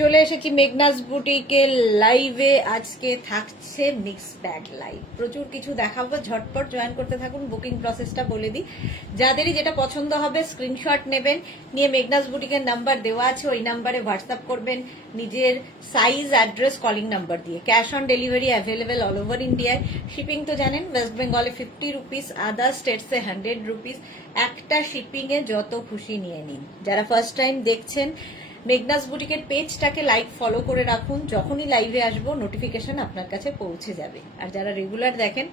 চলে এসেছি মেঘনাস বুটিকের লাইভে। আজকে থাকছে মিক্স ব্যাগ লাইভ, প্রচুর কিছু দেখাবো। ঝটপট জয়েন করতে থাকুন। বুকিং প্রসেসটা বলে দিই, যাদেরই যেটা পছন্দ হবে স্ক্রিনশট নেবেন, নিয়ে মেঘনাস বুটিকের নাম্বার দেওয়া আছে, ওই নাম্বারে হোয়াটসঅ্যাপ করবেন নিজের সাইজ, অ্যাড্রেস, কলিং নাম্বার দিয়ে। Cash on delivery available all over ইন্ডিয়ায়। শিপিং তো জানেন, ওয়েস্ট বেঙ্গলে 50 রুপিস, আদার স্টেটসে 100 রুপিস। একটা শিপিংয়ে যত খুশি নিয়ে নিন। যারা ফার্স্ট টাইম দেখছেন, মেঘনাস বুটিকের পেজটাকে লাইক ফলো করে রাখুন, যখনই লাইভে আসবো নোটিফিকেশন আপনার কাছে পৌঁছে যাবে। আর যারা রেগুলার দেখেন,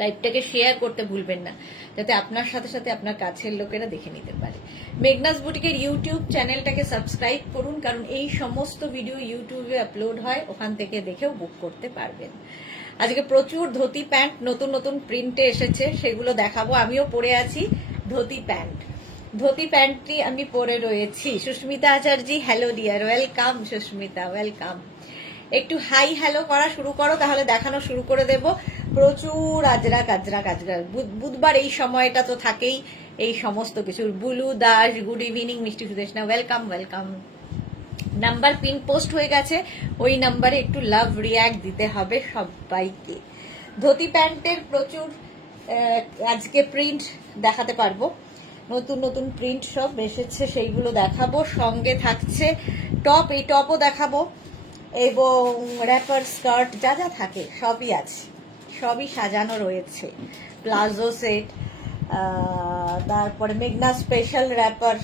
লাইভটাকে শেয়ার করতে ভুলবেন না, যাতে আপনার সাথে সাথে আপনার কাছের লোকেরা দেখে নিতে পারে। মেঘনাস বুটিকের ইউটিউব চ্যানেলটাকে সাবস্ক্রাইব করুন, কারণ এই সমস্ত ভিডিও ইউটিউবে আপলোড হয়, ওখান থেকে দেখেও বুক করতে পারবেন। আজকে প্রচুর ধুতি প্যান্ট নতুন নতুন প্রিন্টে এসেছে, সেগুলো দেখাবো। আমিও পরে আছি ধুতি প্যান্ট। ধুতি প্যান্টটি আমি পরে রয়েছি। Susmita Acharya, hello dear, welcome Susmita, welcome. একটু হাই হ্যালো করা শুরু করো, তাহলে দেখানো শুরু করে দেব। প্রচুর আজরাক আজরাক আজরাক। বুধবার এই সময়টা তো থাকেই এই সমস্ত কিছুর। Bulu Das, good evening. Mishti Sudeshna, welcome welcome. Number pin post হয়ে গেছে, ওই নাম্বারে একটু লাভ রিয়াক্ট দিতে হবে সবাইকে। ধুতি প্যান্টের প্রচুর আজকে প্রিন্ট দেখাতে পারবো। নতুন নতুন প্রিন্ট সব এসেছে, সেইগুলো দেখাবো। সঙ্গে থাকছে টপ, এই টপও দেখাবো, এবং র্যাপার, স্কার্ট, যা যা থাকে সবই আছে, সবই সাজানো রয়েছে। প্লাজো সেট, তারপরে মেঘনা স্পেশাল র্যাপার,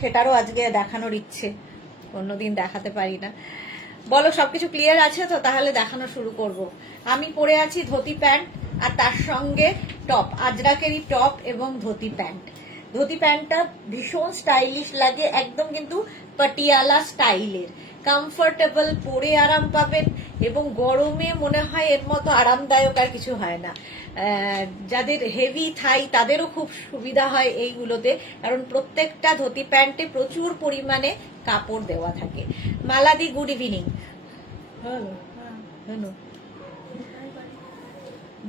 সেটারও আজকে দেখানোর ইচ্ছে, অন্যদিন দেখাতে পারি না। বলো সবকিছু ক্লিয়ার আছে তো? তাহলে দেখানো শুরু করব। আমি পরে আছি ধুতি প্যান্ট, আর তার সঙ্গে টপ, আজরাকেরই টপ এবং ধুতি প্যান্ট। ধুতি প্যান্টটা ভীষণ স্টাইলিশ লাগে, একদম কিন্তু পাটিয়ালা স্টাইলের, কমফোর্টেবল, পরে আরাম পাবেন, এবং গরমে মনে হয় এর মতো আরামদায়ক আর কিছু হয় না। যাদের হেভি থাই তাদেরও খুব সুবিধা হয় এইগুলোতে, কারণ প্রত্যেকটা ধুতি প্যান্টে প্রচুর পরিমাণে কাপড় দেওয়া থাকে। মালাদি, গুড ইভিনিং। হ্যালো হ্যালো,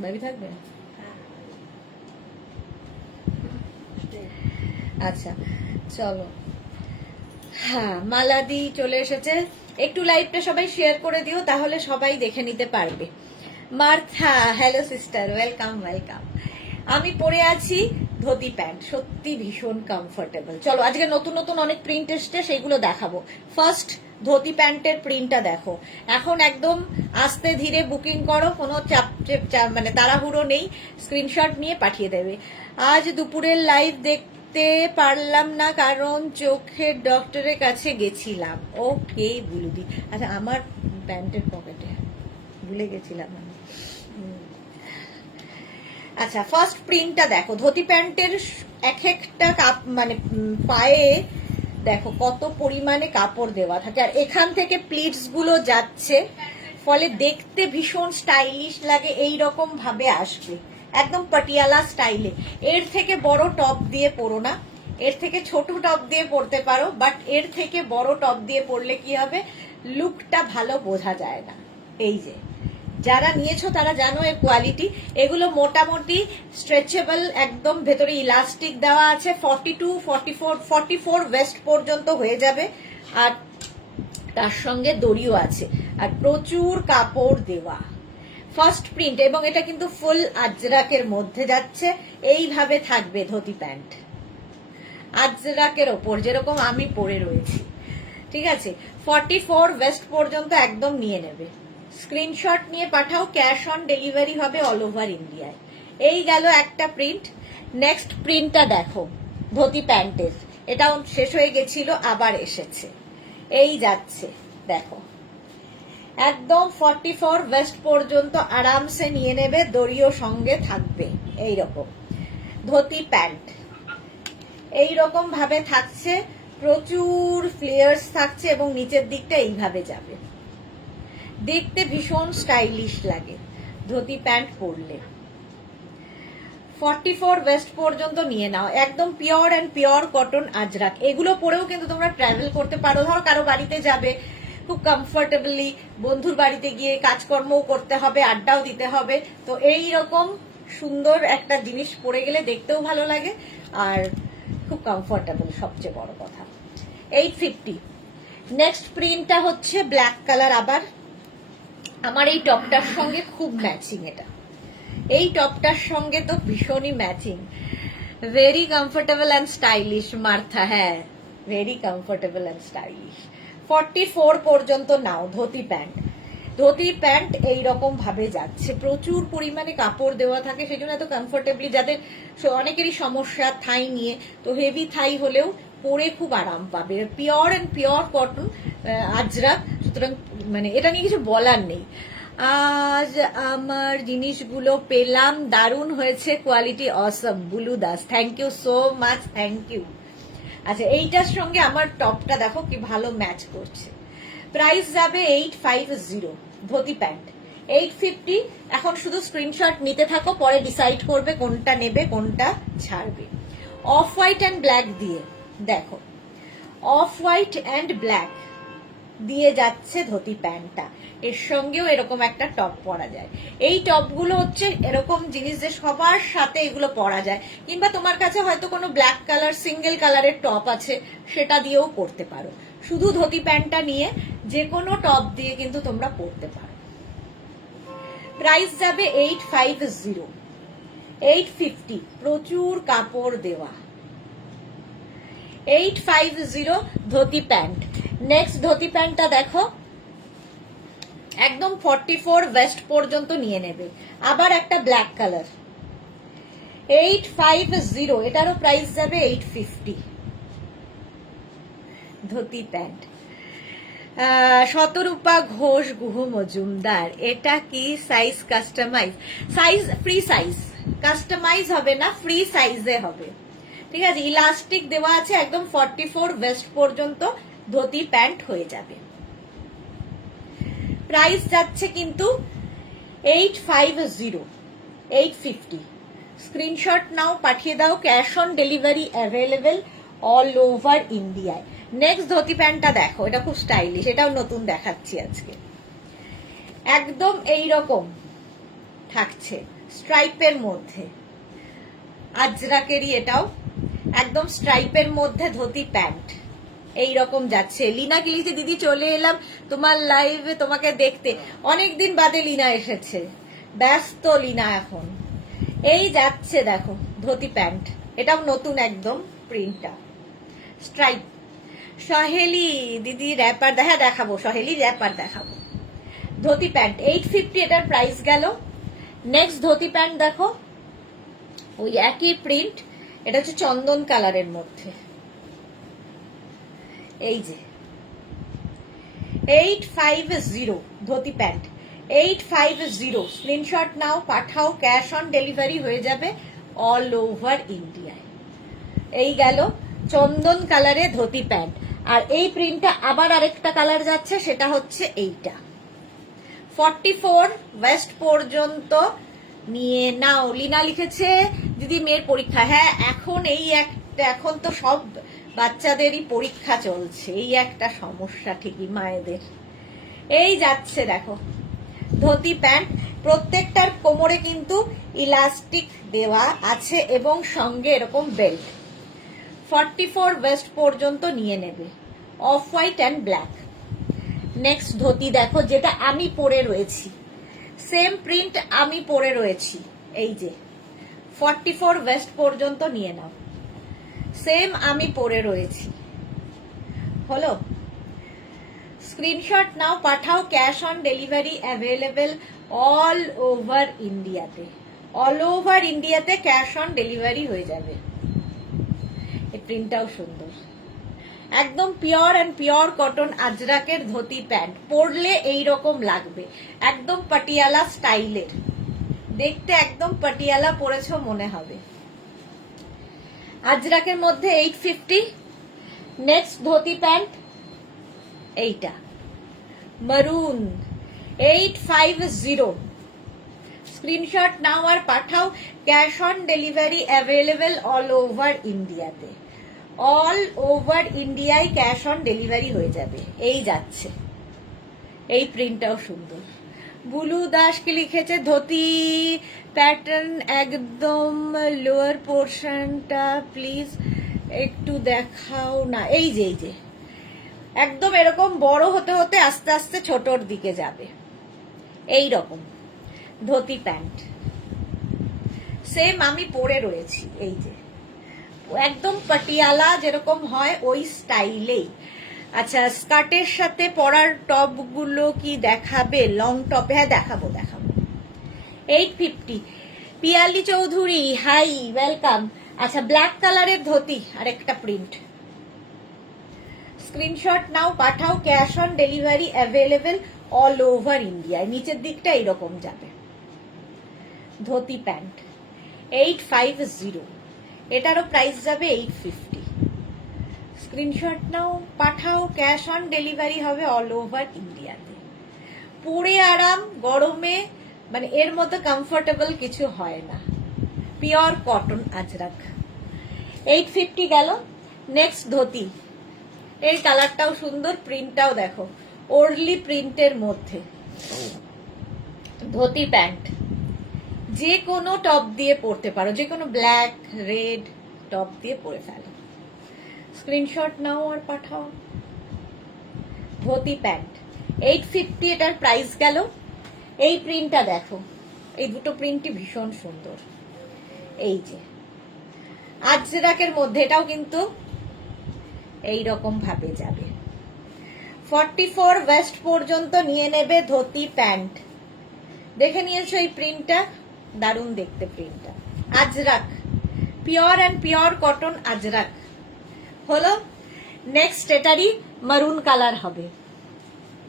বাড়ি থাকবে? আচ্ছা চলো। হ্যাঁ, মালাদি চলে এসেছে। একটু লাইভটা সবাই শেয়ার করে দিও, তাহলে সবাই দেখে নিতে পারবে। Martha, hello sister, welcome welcome. আমি পরে আছি ধুতি প্যান্ট, সত্যি ভীষণ কমফোর্টেবল। চলো, আজকে নতুন নতুন অনেক প্রিন্ট এসছে, সেইগুলো দেখাবো। ফার্স্ট ধুতি প্যান্টের প্রিন্টটা দেখো। এখন একদম আস্তে ধীরে বুকিং করো, কোনো মানে তাড়াহুড়ো নেই। স্ক্রিনশট নিয়ে পাঠিয়ে দেবে। আজ দুপুরের লাইভ দেখতে পারলাম না, কারণ চোখের ডক্টরের কাছে গেছিলাম। ওকে বুলুদি, আচ্ছা আমার প্যান্টের পকেটে ভুলে গেছিলাম আমি। আচ্ছা, ফার্স্ট প্রিন্টটা দেখো। ধুতি প্যান্টের এক একটা মানে পায়ে দেখো কত পরিমাণে কাপড় দেওয়া থাকে, আর এখান থেকে প্লিটস গুলো যাচ্ছে, ফলে দেখতে ভীষণ স্টাইলিশ লাগে। এই রকম ভাবে আসবে, একদম পাটিয়ালা স্টাইলে। এর থেকে বড় টপ দিয়ে পরো না, এর থেকে ছোট টপ দিয়ে পরতে পারো, বাট এর থেকে বড় টপ দিয়ে পরলে কি হবে, লুকটা ভালো বোঝা যায় না। এই যে যারা নিয়েছো তারা জানো এর কোয়ালিটি। এগুলো মোটামুটি স্ট্রেচেবল, একদম ভেতরে ইলাস্টিক দেওয়া আছে। 42, 44 ওয়েস্ট পর্যন্ত হয়ে যাবে, আর তার সঙ্গে দড়িও আছে, আর প্রচুর কাপড় দেওয়া। ফার্স্ট প্রিন্ট, এবং এটা কিন্তু ফুল আজরাকের মধ্যে যাচ্ছে। এইভাবে থাকবে ধুতি প্যান্ট আজরাকের ওপর, যেরকম আমি পরে রয়েছি। ঠিক আছে, 44 ওয়েস্ট পর্যন্ত একদম নিয়ে নেবে। স্ক্রিনশট নিয়ে পাঠাও, ক্যাশ অন ডেলিভারি হবে অল ওভার ইন্ডিয়ায়। এই গেল একটা প্রিন্ট। নেক্সট প্রিন্টটা দেখো ধুতি প্যান্টের, এটাও শেষ হয়ে গেছিল, আবার এসেছে। এই যাচ্ছে দেখো, একদম 44 ওয়েস্ট পর্যন্ত আরামসে নিয়ে নেবে, দড়িও সঙ্গে থাকবে। এই রকম ধুতি প্যান্ট এই রকম ভাবে থাকছে, প্রচুর ফ্লেয়ার্স থাকছে, এবং নিচের দিকটা এইভাবে যাবে, দেখতে ভীষণ স্টাইলিশ লাগে ধুতি প্যান্ট পরলে। 44 ওয়েস্ট পর্যন্ত নিয়ে নাও, একদম pure and pure cotton Ajrak. এগুলো পরেও কিন্তু তোমরা ট্রাভেল করতে পারো। ধরো কারো বাড়িতে যাবে খুব কমফোর্টেবলি, বন্ধুর বাড়িতে গিয়ে কাজকর্মও করতে হবে, আড্ডাও দিতে হবে, তো এই রকম সুন্দর একটা জিনিস পরে গেলে দেখতেও ভালো লাগে, আর খুব কমফোর্টেবল, সবচেয়ে বড় কথা। 850 নেক্সট প্রিন্টটা হচ্ছে ব্ল্যাক কালার, আবার আমার এই টপটার সঙ্গে খুব ম্যাচিং, এটা এই টপটার সঙ্গে তো ভীষণই matching. Very comfortable and stylish Martha, হ্যাঁ ভেরি কমফোর্টেবল অ্যান্ড স্টাইলিশ। 44 পর্যন্ত নাও। ধুতি প্যান্ট, ধুতি প্যান্ট এইরকম ভাবে যাচ্ছে, প্রচুর পরিমাণে কাপড় দেওয়া থাকে, সেই জন্য এত কমফোর্টেবলি, যাদের অনেকেরই সমস্যা থাই নিয়ে, তো হেভি থাই হলেও পরে খুব আরাম পাবে। Pure and pure cotton Ajrak, সুতরাং মানে এটা নিয়ে কিছু বলার নেই। আজ আমার জিনিসগুলো পেলাম, দারুণ হয়েছে, quality awesome. Bulu Das, thank you so much, thank you. আচ্ছা, এইটার সঙ্গে আমার টপটা দেখো কি ভালো ম্যাচ করছে। প্রাইস যাবে 850। ধুতি প্যান্ট 850। এখন শুধু স্ক্রিনশট নিতে থাকো, পরে ডিসাইড করবে কোনটা নেবে কোনটা ছাড়বে। অফ হোয়াইট অ্যান্ড ব্ল্যাক দিয়ে দেখো, অফ হোয়াইট অ্যান্ড ব্ল্যাক দিয়ে যাচ্ছে ধুতি প্যান্টটা, এর সঙ্গেও এরকম একটা টপ পরা যায়। এই টপগুলো হচ্ছে এরকম জিনিস যে সবার সাথে এগুলো পরা যায়, কিংবা তোমার কাছে হয়তো কোনো ব্ল্যাক কালার সিঙ্গেল কালারের টপ আছে, সেটা দিয়েও পরতে পারো। শুধু ধুতি প্যান্টটা নিয়ে যে কোনো টপ দিয়ে কিন্তু তোমরা পরতে পারো। প্রাইস যাবে 850, 850, প্রচুর কাপড় দেওয়া। 850 ধুতি প্যান্ট। নেক্সট ধুতি প্যান্টটা দেখো, একদম 44 ওয়েস্ট পর্যন্ত নিয়ে নেবে, আবার একটা ব্ল্যাক কালার। 850, এটারও প্রাইস যাবে 850। ধুতি প্যান্ট। শতরূপা ঘোষ গুহ মজুমদার, এটা কি size customize? Size free size, customize হবে না, ফ্রি সাইজে হবে, ঠিক আছে। ইলাস্টিক দেওয়া আছে, একদম 44 ওয়েস্ট পর্যন্ত ধুতি প্যান্ট হয়ে যাবে। প্রাইস যাচ্ছে কিন্তু 850, 850। স্ক্রিনশট নাও, পাঠিয়ে দাও, cash on delivery available all over ইন্ডিয়ায়। নেক্সট ধুতি প্যান্টটা দেখো, এটা খুব স্টাইলিশ, এটাও নতুন দেখাচ্ছি আজকে। একদম এইরকম থাকছে স্ট্রাইপের মধ্যে, আজরাকেরই এটাও, একদম স্ট্রাইপের মধ্যে ধুতি প্যান্ট এইরকম যাচ্ছে। লিনা কি লিখছে, দিদি চলে এলাম তোমার লাইভে তোমাকে দেখতে, অনেকদিন বাদে লিনা এসেছে, ব্যস্ত লিনা এখন। এই যাচ্ছে দেখো ধুতি প্যান্ট, এটাও নতুন একদম প্রিন্টটা, স্ট্রাইপ। সহেলি দিদি র্যাপার দেখাবো, সহেলি র্যাপার দেখাবো। ধুতি প্যান্ট 850, এটার প্রাইস গেল। নেক্সট ধুতি প্যান্ট দেখো, ওই একই প্রিন্ট, এটা হচ্ছে চন্দন কালারের মধ্যে, এই যে 850 ধুতি প্যান্ট, 850। স্ক্রিনশট নাও, পাঠাও, ক্যাশ অন ডেলিভারি হয়ে যাবে অল ওভার ইন্ডিয়ায়। এই গেল চন্দন কালারে ধুতি প্যান্ট। আর এই প্রিন্টটা আবার আরেকটা কালার যাচ্ছে, সেটা হচ্ছে এইটা। 44 ওয়েস্ট পর্যন্ত নিয়ে নাও। লিনা লিখেছে দিদি মেয়ের পরীক্ষা, হ্যাঁ এখন এই একটা, এখন তো সব বাচ্চাদেরই পরীক্ষা চলছে, এই একটা সমস্যা ঠিকই মায়েদের। এই যাচ্ছে দেখো ধুতি প্যান্ট, প্রত্যেকটার কোমরে কিন্তু ইলাস্টিক দেওয়া আছে এবং সঙ্গে এরকম বেল্ট। 44 ওয়েস্ট পর্যন্ত নিয়ে নেবে, off white and black. Next dhoti দেখো, যেটা আমি পরে রয়েছি, সেম প্রিন্ট আমি পরে রয়েছি, এই যে 44 ওয়েস্ট পর্যন্ত নিয়ে নাও, সেম আমি পরে রয়েছি। হলো, স্ক্রিনশট নাও, পাঠাও, cash on delivery available all over ইন্ডিয়াতে, অল ওভার ইন্ডিয়াতে ক্যাশ অন ডেলিভারি হয়ে যাবে। এই প্রিন্টটাও সুন্দর, একদম পিওর অ্যান্ড পিওর কটন আজরাকের ধুতি প্যান্ট, পরলে এইরকম লাগবে, একদম পাটিয়ালা স্টাইলের, দেখতে একদম পাটিয়ালা পরেছো মনে হবে। আজরাকের মধ্যে 850। নেক্সট ধুতি প্যান্ট এইটা মারুন, 850। স্ক্রিনশট নাও আর পাঠাও, cash on delivery available all over ইন্ডিয়াতে, অল ওভার ইন্ডিয়ায় ক্যাশ অন ডেলিভারি হয়ে যাবে। এই যাচ্ছে, এই প্রিন্টটাও সুন্দর। বুলু দাস কি লিখেছে, ধুতি প্যাটার্ন একদম লোয়ার পোর্শনটা প্লিজ একটু দেখাও না। এই যে একদম এরকম বড় হতে হতে আস্তে আস্তে ছোটর দিকে যাবে, এই রকম ধুতি প্যান্ট। সেম আমি পরে রয়েছি, এই যে একদম পাটিয়ালা যেরকম হয় ওই স্টাইলেই। আচ্ছা, স্কার্টের সাথে পরার টপ গুলো কি দেখাবে? Long top? হ্যাঁ দেখাবো দেখাবো। 850। Piyali Chowdhury, hi, welcome. আচ্ছা, ব্ল্যাক কালারের ধুতি আর একটা প্রিন্ট। স্ক্রিনশট নাও, পাঠাও। Cash on delivery available all over India. নিচের দিকটা এইরকম যাবে। ধুতি প্যান্ট 850, এটারও প্রাইস যাবে 850। স্ক্রিনশট নাও, পাঠাও। ক্যাশ অন ডেলিভারি হবে অল ওভার ইন্ডিয়াতে। পরে আরাম, গরমে মানে এর মতো কমফোর্টেবল কিছু হয় না। Pure cotton Ajrak. 850 গেল। নেক্সট ধুতি, এই কালারটাও সুন্দর, প্রিন্টটাও দেখো, ওরলি প্রিন্টের মধ্যে। ধুতি প্যান্ট যে কোনো টপ দিয়ে পরতে পারো, যে কোনো ব্ল্যাক রেড টপ দিয়ে পরে ফেলো। স্ক্রিনশট নাও আর পাঠাও। ধুতি প্যান্ট 850, এটার প্রাইস গেল। এই প্রিন্টটা দেখো, এই দুটো প্রিন্টই ভীষণ সুন্দর। এই যে আজরাকের মধ্যে, এটাও কিন্তু এই রকম ভাবে যাবে। 44 ওয়েস্ট পর্যন্ত নিয়ে নেবে ধুতি প্যান্ট। দেখে নিয়েছো এই প্রিন্টটা? দারুণ দেখতে প্রিন্টটা। Ajrak, pure and pure cotton Ajrak হলো। নেক্সট এটারই মারুন কালার হবে,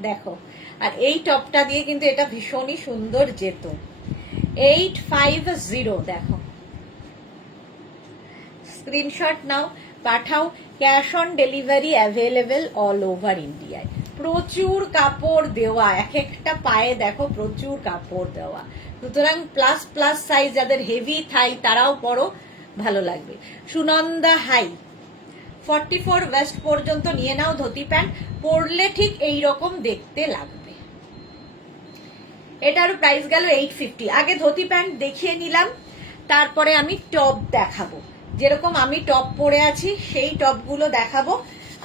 দেখো। আর এই টপটা দিয়ে কিন্তু এটা ভীষণই সুন্দর যেত। 850, দেখো। স্ক্রিনশট নাও, পাঠাও। Cash on delivery available all over ইন্ডিয়ায়। প্রচুর কাপড় দেওয়া, এক একটা পায়ে দেখো প্রচুর কাপড় দেওয়া। সুতরাং প্লাস প্লাস সাইজ যাদের হেভি থাই তারাও পরো, ভালো লাগবে। সুনন্দা, হাই। 44 ওয়েস্ট পর্যন্ত নিয়ে নাও ধুতি প্যান্ট, পরলে ঠিক এই রকম দেখতে লাগবে। এটার প্রাইস গেল 850। আগে ধুতি প্যান্ট দেখিয়ে নিলাম, তারপরে আমি টপ দেখাবো। যেরকম আমি টপ পরে আছি সেই টপগুলো দেখাবো।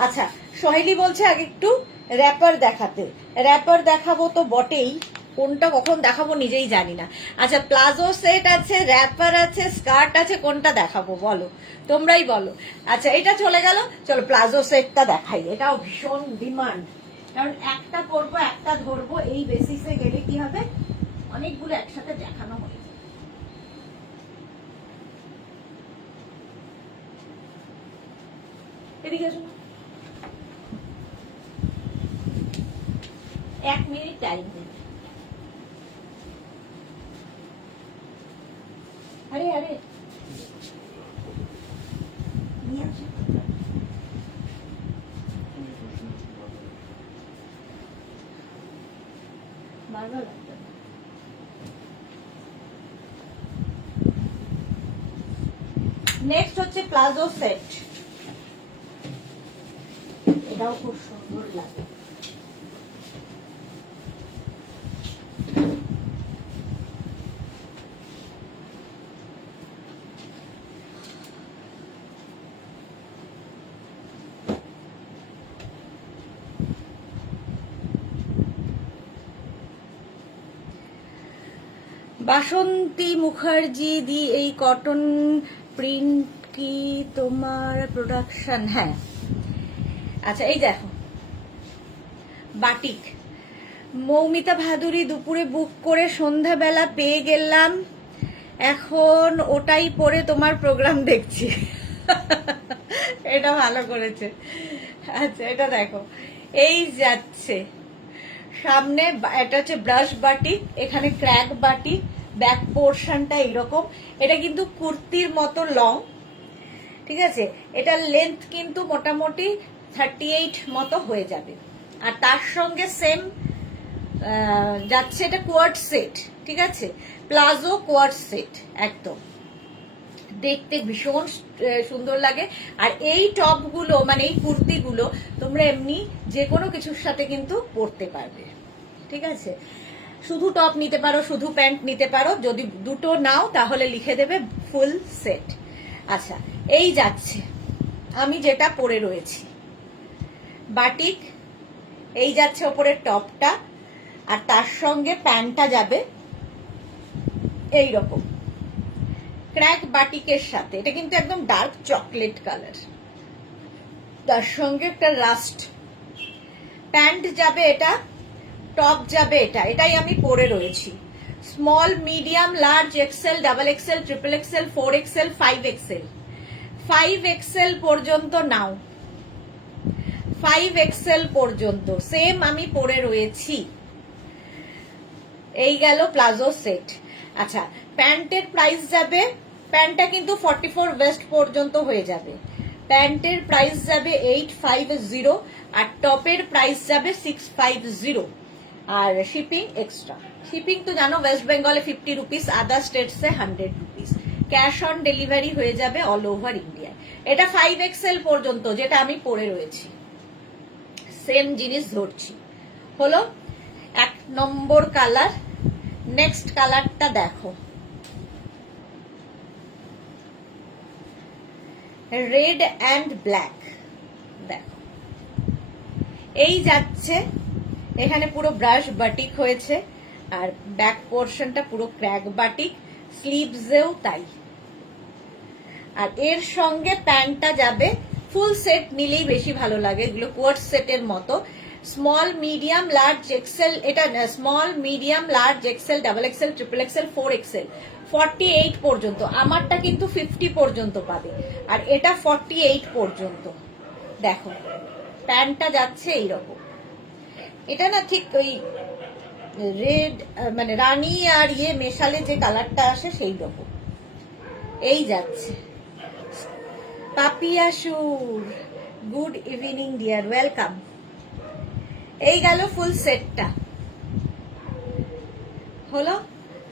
আচ্ছা, সোহেলি বলছে আগে একটু র্যাপার দেখাতে। র্যাপার দেখাবো তো বটেই, কোনটা কখন দেখাবো নিজেই জানি না। আচ্ছা, প্লাজো সেট আছে, র্যাপার আছে, স্কার্ট আছে, কোনটা দেখাবো বলো, তোমরাই বলো। আচ্ছা, এটা চলে গেল, চলো প্লাজো সেটটা দেখাই। এটাও ভীষণ ডিমান্ড, কারণ একটা পরবো একটা ধরবো, এই বেসিসে গেলে কি হবে, অনেকগুলো একসাথে দেখানো হয়ে যাবে। এদিকে আসুন, 1 মিনিট টাইম দিন। আরে আরে নিয়ে আসুন। বারবার লাগবে না। নেক্সট হচ্ছে প্লাজো সেট, এটাও খুব সুন্দর লাগে। বাসন্তী মুখার্জি দি, এই কটন প্রিন্ট কি তোমার প্রোডাকশন? হ্যাঁ। আচ্ছা, এই দেখো বাটিক। মৌমিতা ভাদুরী, দুপুরে বুক করে সন্ধ্যাবেলা পেয়ে গেলাম, এখন ওটাই পরে তোমার প্রোগ্রাম দেখছি। এটা ভালো করেছে। আচ্ছা, এটা দেখো, এই যাচ্ছে সামনে, এটা হচ্ছে ব্রাশ বাটিক, এখানে ক্র্যাক বাটিক, ব্যাক পোর্শনটা এইরকম। এটা কিন্তু কুর্তির মতো লং, ঠিক আছে। এটার লেন্থ কিন্তু মোটামুটি 38 মতো হয়ে যাবে। আর তার সঙ্গে সেম যাচ্ছে, এটা কোয়ার্ড সেট, ঠিক আছে, প্লাজো কোয়ার্ড সেট, একদম দেখতে ভীষণ সুন্দর লাগে। আর এই টপগুলো মানে এই কুর্তিগুলো তোমরা এমনি যে কোনো কিছুর সাথে কিন্তু পরতে পারবে, ঠিক আছে। শুধু টপ নিতে পারো, শুধু প্যান্ট নিতে পারো, যদি দুটো নাও তাহলে লিখে দেবে ফুল সেট। আচ্ছা, এই যাচ্ছে আমি যেটা পরে রয়েছি, বাটিক, এই যাচ্ছে ওপরের টপটা, আর তার সঙ্গে প্যান্টটা যাবে এই রকম ক্র্যাক বাটিকের সাথে। এটা কিন্তু একদম ডার্ক চকলেট কালার, তার সঙ্গে একটা রাস্ট প্যান্ট যাবে, এটা টপ যাবে, এটাই আমি পরে রয়েছি। Small, medium, large, XL, double XL, triple XL, 4XL, 5XL, 5XL পর্যন্ত নাও, 5XL পর্যন্ত সেম আমি পরে রয়েছি। এই গেল প্লাজো সেট। আচ্ছা, প্যান্টের প্রাইস যাবে, প্যান্টটা কিন্তু 44 ওয়েস্ট পর্যন্ত হয়ে যাবে। প্যান্টের প্রাইস যাবে 850, আর টপের প্রাইস যাবে 650, আর শিপিং এক্সট্রা। শিপিং তো জানো ওয়েস্ট বেঙ্গলে 50 রুপিস, আদার স্টেটসে 100 রুপিস। ক্যাশ অন ডেলিভারি হয়ে যাবে অল ওভার ইন্ডিয়া। এটা 5XL পর্যন্ত যেটা আমি পরে রয়েছি, সেম জিনিস ধরছি। হলো 1 নম্বর কালার। নেক্সট কালারটা দেখো, রেড অ্যান্ড ব্ল্যাক। দেখো এই যাচ্ছে, এখানে পুরো ব্রাশ বাটিক হয়েছে, আর ব্যাক পোর্শনটা পুরো ক্র্যাক বাটিক, স্লিভসেও তাই। আর এর সঙ্গে প্যান্টটা যাবে, ফুল সেট নিলেই বেশি ভালো লাগে, এগুলো কোয়ার্ট সেটের মতো। স্মল, মিডিয়াম, লার্জ, এক্সেল, এটা small, medium, large, XL, double XL, triple XL, 4XL, 48 পর্যন্ত। আমারটা কিন্তু 50 পর্যন্ত পাবে, আর এটা 48 পর্যন্ত। দেখো প্যান্টটা যাচ্ছে এইরকম, এটা না ঠিক ওই রেড মানে রানী আর ইয়ে মেশালে যে কালারটা আসে সেই রকম। এই যাচ্ছে পাপিয়া সুর, গুড ইভিনিং ডিয়ার, ওয়েলকাম। এই গেল ফুল সেটটা। হলো,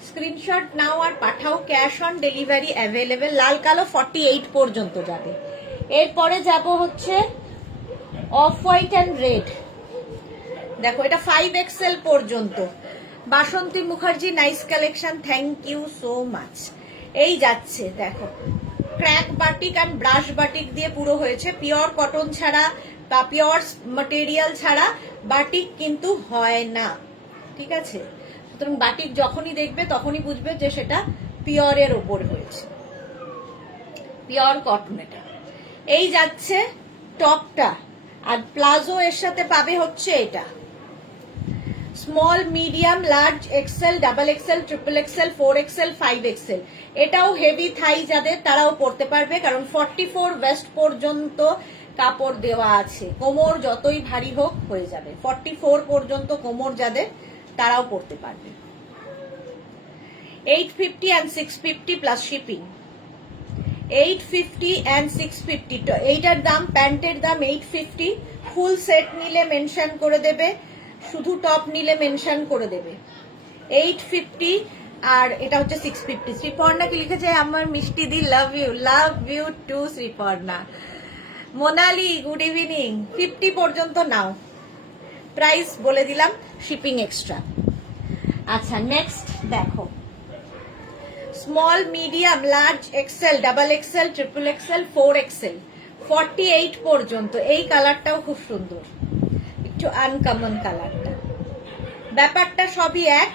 স্ক্রিনশট নাও আর পাঠাও, ক্যাশ অন ডেলিভারি অ্যাভেলেবেল। লাল কালো 48 পর্যন্ত যাবে। এরপরে যাব হচ্ছে অফ হোয়াইট অ্যান্ড রেড। দেখো এটা 5XL পর্যন্ত। Basanti Mukherjee, nice collection, thank you so much. এই যাচ্ছে দেখো, crack batik and brush batik দিয়ে পুরো হয়েছে, পিওর কটন ছাড়া বা পিওর ম্যাটেরিয়াল ছাড়া বাটিক কিন্তু হয় না, ঠিক আছে? সুতরাং বাটিক যখনই দেখবে তখনই বুঝবে যে সেটা পিওরের ওপর হয়েছে, পিওর কটন। এটা এই যাচ্ছে টপটা, আর প্লাজো এর সাথে পাবে হচ্ছে এটা small, medium, large, XL, double XL, triple XL, 4XL, 5XL। এটাও হেভি থাই যাদের তারাও পরতে পারবে, কারণ 44 ওয়েস্ট পর্যন্ত কাপড় দেওয়া আছে, কোমর যতই ভারী হোক হয়ে যাবে। 44 পর্যন্ত কোমর যাদের তারাও পরতে পারবে। 850 and 650 প্লাস শিপিং। 850 and 650, এইটার দাম, প্যান্টের দাম 850। ফুল সেট নিলে মেনশন করে দেবে, শুধু টপ নিলে মেনশন করে দেবে 850, আর এটা হচ্ছে 650। শ্রীপর্ণা কি লিখেছে, আমার মিষ্টি দি, love you too Sriparna. Monali, good evening. 50 পর্যন্ত নাও, প্রাইস বলে দিলাম, শিপিং এক্সট্রা। আচ্ছা নেক্সট দেখো, small, medium, large, XL, double XL, triple XL, 4XL, 48 পর্যন্ত। এই কালারটাও খুব সুন্দর, একটু আনকমন কালারটা। ব্যাপারটা সবই এক,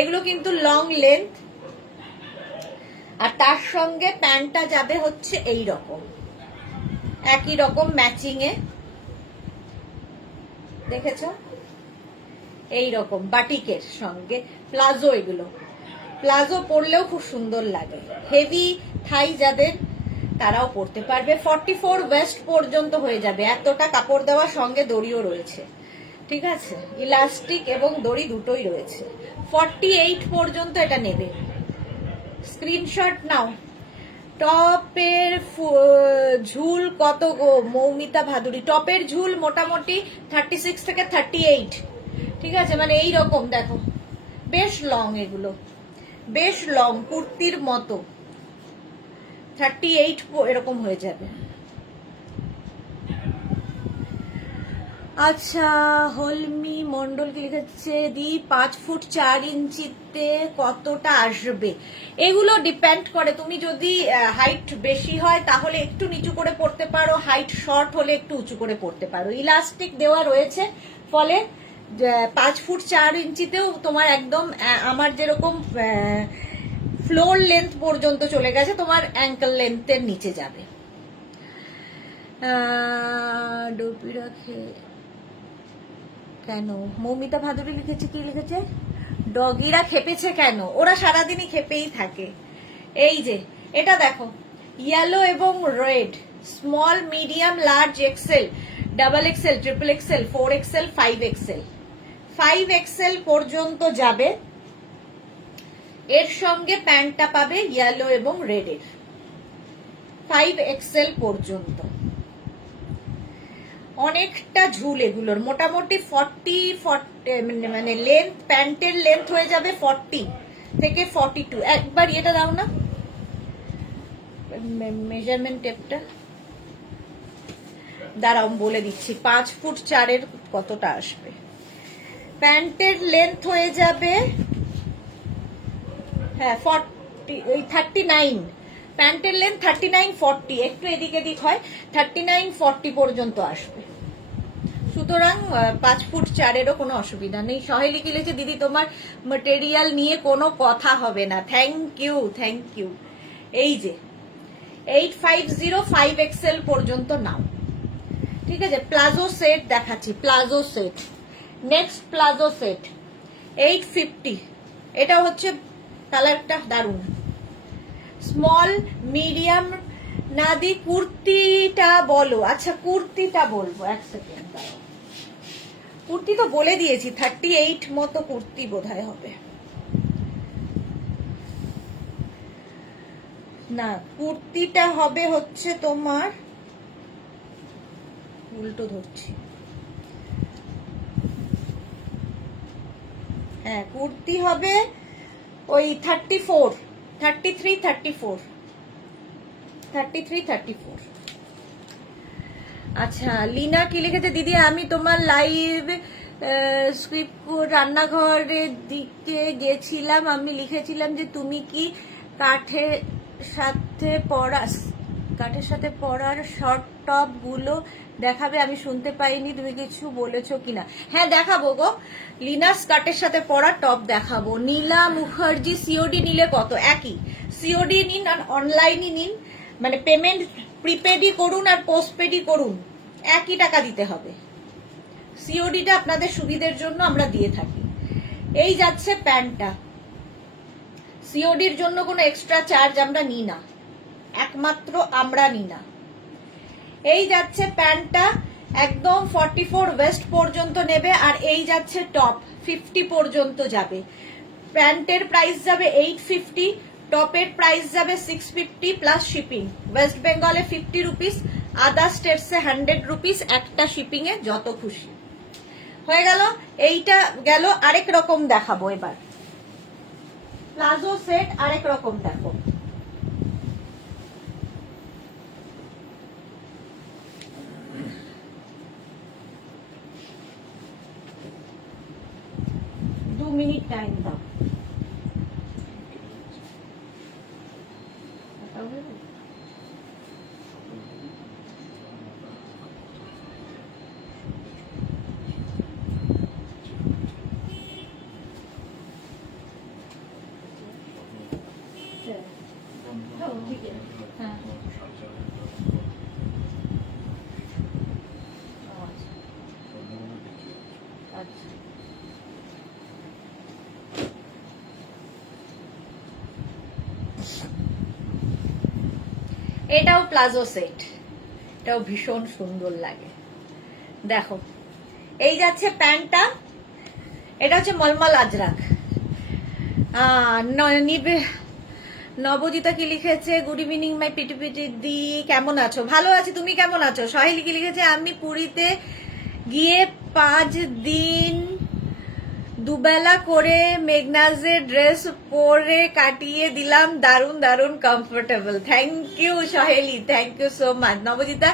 এগুলো কিন্তু লং লেন্থ, আর তার সঙ্গে প্যান্টটা যাবে হচ্ছে এই রকম, একই রকম ম্যাচিং এ, দেখেছো? এই রকম বাটিকের সঙ্গে প্লাজো। এগুলো প্লাজো পরলেও খুব সুন্দর লাগে, হেভি থাই যাদের তারাও পরতে পারবে। 44 ওয়েস্ট পর্যন্ত হয়ে যাবে, এতটা কাপড় দেওয়ার সঙ্গে দড়িও রয়েছে, ঠিক আছে? ইলাস্টিক এবং দড়ি দুটোই রয়েছে। 48 পর্যন্ত এটা নেবে, স্ক্রিনশট নাও। টপের ঝুল কত গো মৌমিতা ভাদুরী? টপের ঝুল মোটামুটি 36 থেকে 38, ঠিক আছে? মানে এই রকম দেখো, বেশ লং, এগুলো বেশ লং, কুর্তির মতো। 38 এরকম হয়ে যাবে। আচ্ছা, হলমি মন্ডল কি লিখেছে, দি 5 ফুট 4 ইঞ্চিতে কতটা আসবে? এগুলো ডিপেন্ড করে, তুমি যদি হাইট বেশি হয় তাহলে একটু নিচু করে পড়তে পারো, হাইট শর্ট হলে একটু উঁচু করে পড়তে পারো। ইলাস্টিক দেওয়া রয়েছে, ফলে 5 ফুট 4 ইঞ্চিতেও তোমার একদম আমার যেরকম ফ্লোর লেন্থ পর্যন্ত চলে গেছে, তোমার অ্যাঙ্কেল লেন্থের নিচে যাবে। ডোপি রাখে কেন? মৌমিতা ভাদুরী লিখেছে, কি লিখেছে, ডগিরা খেপেছে কেন? ওরা সারাদিনই খেপেই থাকে। এই যে এটা দেখো, ইয়েলো এবং red, small, medium, large, XL, double XL, triple XL, 4 XL, 5 XL, 5 XL পর্যন্ত যাবে। এর সঙ্গে প্যান্টটা পাবে ইয়েলো এবং রেডের, 5 এক্সেল পর্যন্ত। অনেকটা ঝুল এগুলোর, মোটামুটি 40 মানে লেন্থ, প্যান্টের লেন্থ হয়ে যাবে 40 থেকে 42। একবার এটা দাও না, মেজারমেন্ট টেপটা দাঁড়াও বলে দিচ্ছি, 5 ফুট 4 এর কতটা আসবে। প্যান্টের লেন্থ হয়ে যাবে, হ্যাঁ 39, প্যান্টের লেন্থ 39 40, একটু এদিক এদিক হয়, 39 40 পর্যন্ত আসবে। সুতরাং 5 ফুট 4 এরও কোনো অসুবিধা নেই। সহেলি কি লিখেছে, দিদি তোমার ম্যাটেরিয়াল নিয়ে কোনো কথা হবে না, থ্যাংক ইউ থ্যাংক ইউ। এই যে 850 5 এক্সেল পর্যন্ত নাও, ঠিক আছে। প্লাজো সেট দেখাচ্ছি, palazzo set, next palazzo set 850, এটা হচ্ছে কালারটা দারুণ, স্মল, মিডিয়াম। না দি কুর্তিটা বলো। আচ্ছা কুর্তিটা বলবো, এক সেকেন্ড দাঁড়াও, কুর্তি তো বলে দিয়েছি, 38 মতো কুর্তি বোধহয় হবে। না, কুর্তিটা হবে হচ্ছে তোমার, উল্টো ধরছি, হ্যাঁ কুর্তি হবে ওই 34, 33, 34, 33, 34। আচ্ছা, লিনা কি লিখেছে, দিদি আমি তোমার লাইভ স্ক্রিপ্ট রান্নাঘরের দিকে গেছিলাম, আমি লিখেছিলাম যে তুমি কি কাঠের সাথে পরার শর্ট টপ গুলো দেখাবে, আমি শুনতে পাইনি তুমি কিছু বলেছো কিনা। হ্যাঁ দেখাবো গো, লিনা স্কার্টের সাথে পরা টপ দেখাবো। নীলা মুখার্জি, সিওডি নিলে কত? একই, সিওডি নিন আর অনলাইনই নিন, মানে পেমেন্ট প্রিপেডই করুন আর পোস্টপেডই করুন, একই টাকা দিতে হবে। সিওডিটা আপনাদের সুবিধের জন্য আমরা দিয়ে থাকি। এই যাচ্ছে প্যান্টটা, সিওডির জন্য কোনো এক্সট্রা চার্জ আমরা নিই না, একমাত্র আমরা নিই না। এই যাচ্ছে প্যান্টটা, একদম 44 ওয়েস্ট পর্যন্ত নেবে, আর এই যাচ্ছে টপ 50 পর্যন্ত যাবে। প্যান্টের প্রাইস যাবে 850, টপের প্রাইস যাবে 650 প্লাস শিপিং। ওয়েস্ট বেঙ্গলে 50 রুপিস, আদার স্টেটসে 100 রুপিস, একটা শিপিং এ, যত খুশি। হয়ে গেল, এইটা গেল। আরেক রকম দেখাবো এবার, প্লাজো সেট আরেক রকম দেখো। দু মিনিট টাইম দাও। এটাও প্লাজো সেট, এটাও ভীষণ সুন্দর লাগে। দেখো এই যাচ্ছে প্যান্টটা, এটা হচ্ছে মলমল আজরাক। নবজিতা কি লিখেছে, গুড ইভিনিং মাই পিটি পিটি দি, কেমন আছো? ভালো আছি, তুমি কেমন আছো? সহেলি কি লিখেছে, আমি পুরীতে গিয়ে 5 দিন দুবেলা করে মেঘনাজের ড্রেস পরে কাটিয়ে দিলাম, দারুন দারুন comfortable. Thank you Saheli, thank you so much. Nabajita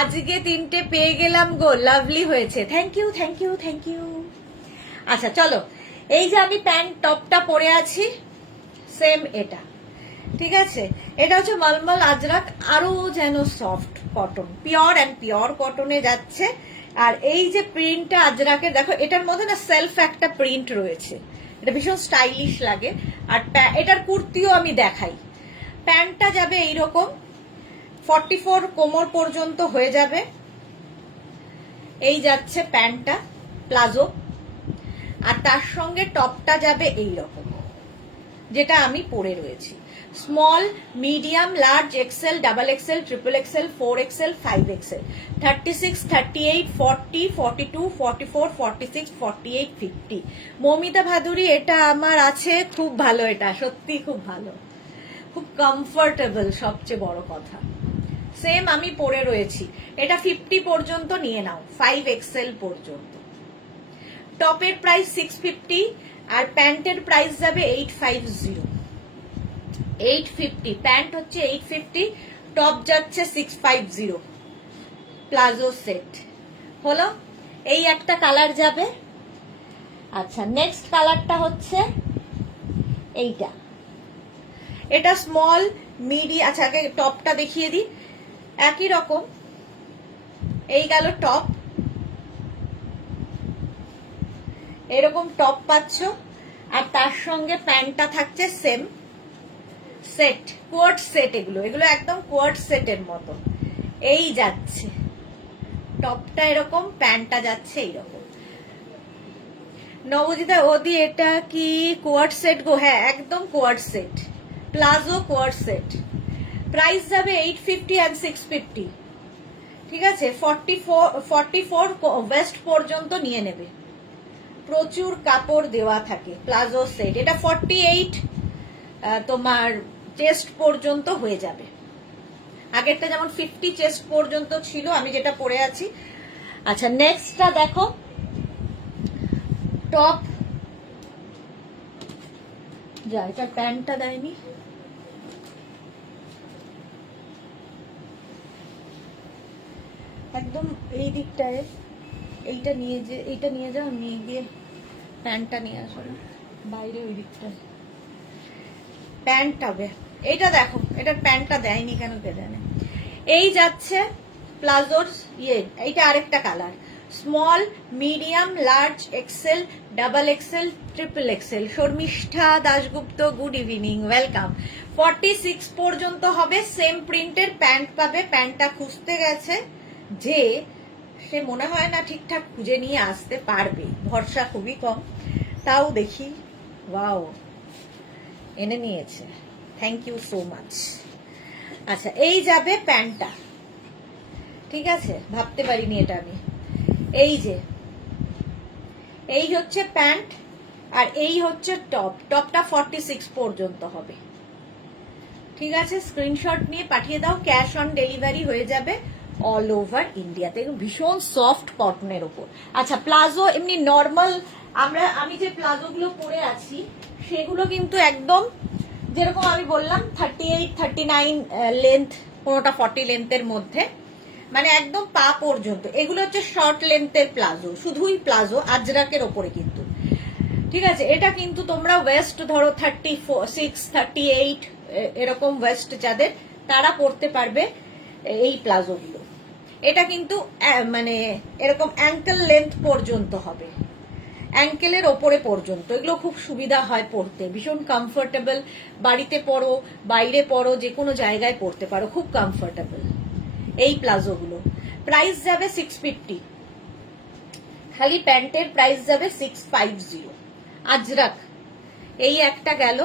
আজকে 3টে পেয়ে গেলাম গো, লাভলি হয়েছে, thank you thank you thank you. আচ্ছা চলো, এই যে আমি প্যান্ট টপটা পরে আছি, সেম এটা, ঠিক আছে। এটা হচ্ছে মলমল আজরাক, আরো যেন soft cotton, pure and pure কটনে যাচ্ছে। আর এই যে প্রিন্টটা আজরাকের, দেখো এটার মধ্যে না সেলফ একটা প্রিন্ট রয়েছে, এটা ভীষণ স্টাইলিশ লাগে। আর এটার কুর্তিও আমি দেখাই। প্যান্টটা যাবে এইরকম, 44 কোমর পর্যন্ত হয়ে যাবে। এই যাচ্ছে প্যান্টটা, প্লাজো। আর তার সঙ্গে টপটা যাবে এইরকম, যেটা আমি পরে রয়েছি। Small, medium, large, XL, double XL, triple XL, 4XL, 5XL, 36, 38, 40, 42, 44, 46, 48, 50। Momita Bhaduri, এটা আমার আছে, খুব ভালো, এটা সত্যি খুব ভালো, খুব কমফোর্টেবল, সবচেয়ে বড় কথা। সেম আমি পরে রয়েছি, এটা 50 পর্যন্ত নিয়ে নাও, 5XL পর্যন্ত। টপের প্রাইস 650 আর প্যান্টের প্রাইস যাবে 850। 850 প্যান্ট হচ্ছে 850, টপ যাচ্ছে 650। প্লাজো সেট হলো, এই একটা কালার যাবে। আচ্ছা নেক্সট কালারটা হচ্ছে এইটা, এটা স্মল, মিডিয়াম। আচ্ছা আগে টপটা দেখিয়ে দিই, একই রকম। এই গেল টপ, এরকম টপ পাচ্ছ, আর তার সঙ্গে প্যান্টটা থাকছে সেম সেট, কোয়ার্ট সেট। এগুলো একদম কোয়ার্ট সেটের মতো। এই যাচ্ছে টপটা এরকম, প্যান্টটা যাচ্ছে এইরকম। নবজিতা ওদি, এটা কি কোয়ার্ট সেট গো? হ্যাঁ একদম quart set, palazzo quart set. Price যাবে 850 and 650, ঠিক আছে। 44 ওয়েস্ট পর্যন্ত নিয়ে নেবে, প্রচুর কাপড় দেওয়া থাকে। প্লাজো সেট, এটা 48 তোমার চেস্ট পর্যন্ত হয়ে যাবে। আগেরটা যেমন 50 চেস্ট পর্যন্ত ছিল, আমি যেটা পরে আছি। আচ্ছা নেক্সটটা দেখো, টপ, যা এটা প্যান্টটা দেয়নি, একদম এই দিকটায়। এইটা নিয়ে যাও, নিয়ে গিয়ে প্যান্টটা নিয়ে আসো না, বাইরে ওই দিকটায় প্যান্ট হবে। এইটা দেখো, এটার প্যান্টটা দেয়নি কেন কে জানে। এই যাচ্ছে প্লাজোর ইয়ে, এইটা আরেকটা colour, small, medium, large, XL, double XL, triple XL. Sharmistha Dasgupta, good evening, welcome. 46 পর্যন্ত হবে, সেম প্রিন্টের প্যান্ট পাবে। প্যান্টটা খুঁজতে গেছে যে, সে মনে হয় না ঠিকঠাক খুঁজে নিয়ে আসতে পারবে, ভরসা খুবই কম। তাও দেখি, ওয়াও এনে নিয়েছে, থ্যাংক ইউ সো মাচ। আচ্ছা এই যাবে প্যান্টটা, ঠিক আছে, ভাবতে পারিনি এটা আমি। এই যে এই হচ্ছে প্যান্ট, আর এই হচ্ছে টপ। টপটা 46 পর্যন্ত হবে, ঠিক আছে। স্ক্রিনশট নিয়ে পাঠিয়ে দাও, ক্যাশ অন ডেলিভারি হয়ে যাবে অল ওভার ইন্ডিয়াতে। ভীষণ সফট কটনের ওপর। আচ্ছা প্লাজো এমনি নর্মাল, আমি যে প্লাজো গুলো পরে আছি সেগুলো কিন্তু একদম যেরকম আমি বললাম 38, 39 লেন্থ, কোনোটা 40 লেন্থের মধ্যে, মানে একদম পা পর্যন্ত। এগুলো হচ্ছে শর্ট লেন্থের প্লাজো, শুধুই প্লাজো, আজরাকের ওপরে কিন্তু, ঠিক আছে। এটা কিন্তু তোমরা ওয়েস্ট ধরো 36, 38 এরকম ওয়েস্ট যাদের, তারা পরতে পারবে এই প্লাজো গুলো। এটা কিন্তু মানে এরকম অ্যাঙ্কেল লেন্থ পর্যন্ত হবে, অ্যাঙ্কেলের ওপরে পর্যন্ত। এগুলো খুব সুবিধা হয় পরতে, ভীষণ কমফোর্টেবল। বাড়িতে পরো, বাইরে পরো, যে কোনো জায়গায় পরতে পারো, খুব কমফোর্টেবল এই প্লাজো গুলো। প্রাইস যাবে 650, খালি প্যান্টের প্রাইস যাবে 650। আজরাক এই একটা গেল।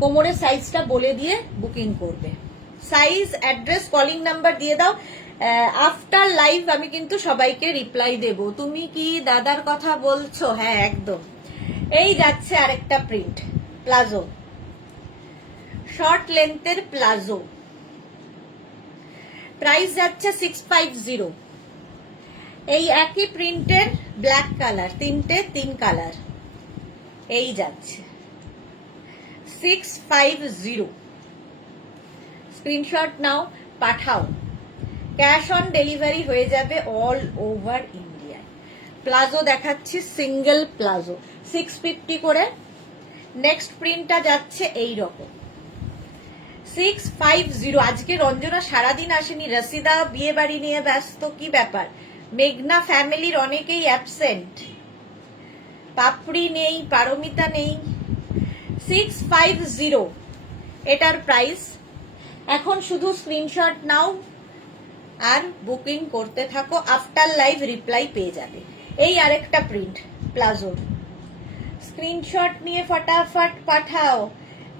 কোমরের সাইজটা বলে দিয়ে বুকিং করবে, সাইজ, অ্যাড্রেস, কলিং নাম্বার দিয়ে দাও। আফটার লাইভ আমি কিন্তু সবাইকে রিপ্লাই দেব। তুমি কি দাদার কথা বলছো? হ্যাঁ একদম। এই যাচ্ছে আরেকটা প্রিন্ট, প্লাজো, শর্ট লেন্থের প্লাজো। প্রাইস যাচ্ছে 650। এই একই প্রিন্টের ব্ল্যাক কালার, তিন কালার, এই যাচ্ছে 650। স্ক্রিনশট নাও, পাঠাও, ক্যাশ অন ডেলিভারি হয়ে যাবে অল ওভার ইন্ডিয়ায়। প্লাজো দেখাচ্ছি, সিঙ্গেল প্লাজো 650 করে। নেক্সট প্রিন্টটা যাচ্ছে এই রকম 650। আজকে রঞ্জনা সারাদিন আসেনি, রসিদা বিয়ে বাড়ি নিয়ে ব্যস্ত, কি ব্যাপার? মেঘনা ফ্যামিলির অনেকেই অ্যাবসেন্ট, পাপড়ি নেই, পারমিতা নেই। 650 এটার প্রাইস। এখন শুধু স্ক্রিনশট নাও আর বুকিং করতে থাকো, আফটার লাইভ রিপ্লাই পেয়ে যাবে। এই আরেকটা প্রিন্ট প্লাজোর, স্ক্রিনশট নিয়ে ফটাফট পাঠাও।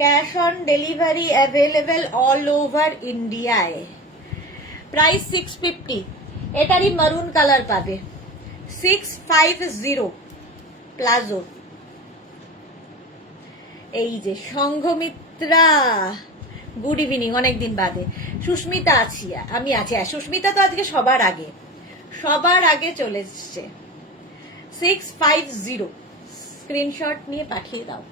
Cash on delivery available all over ইন্ডিয়ায়। প্রাইস 650, এটারই মারুন কালার পাবে। 650 প্লাজো। এই যে সংঘমিত্রা, গুড ইভিনিং, অনেকদিন বাদে। সুস্মিতা আছি, আমি আছি। সুস্মিতা তো আজকে সবার আগে চলে এসছে। 650 স্ক্রিনশট নিয়ে পাঠিয়ে দাও।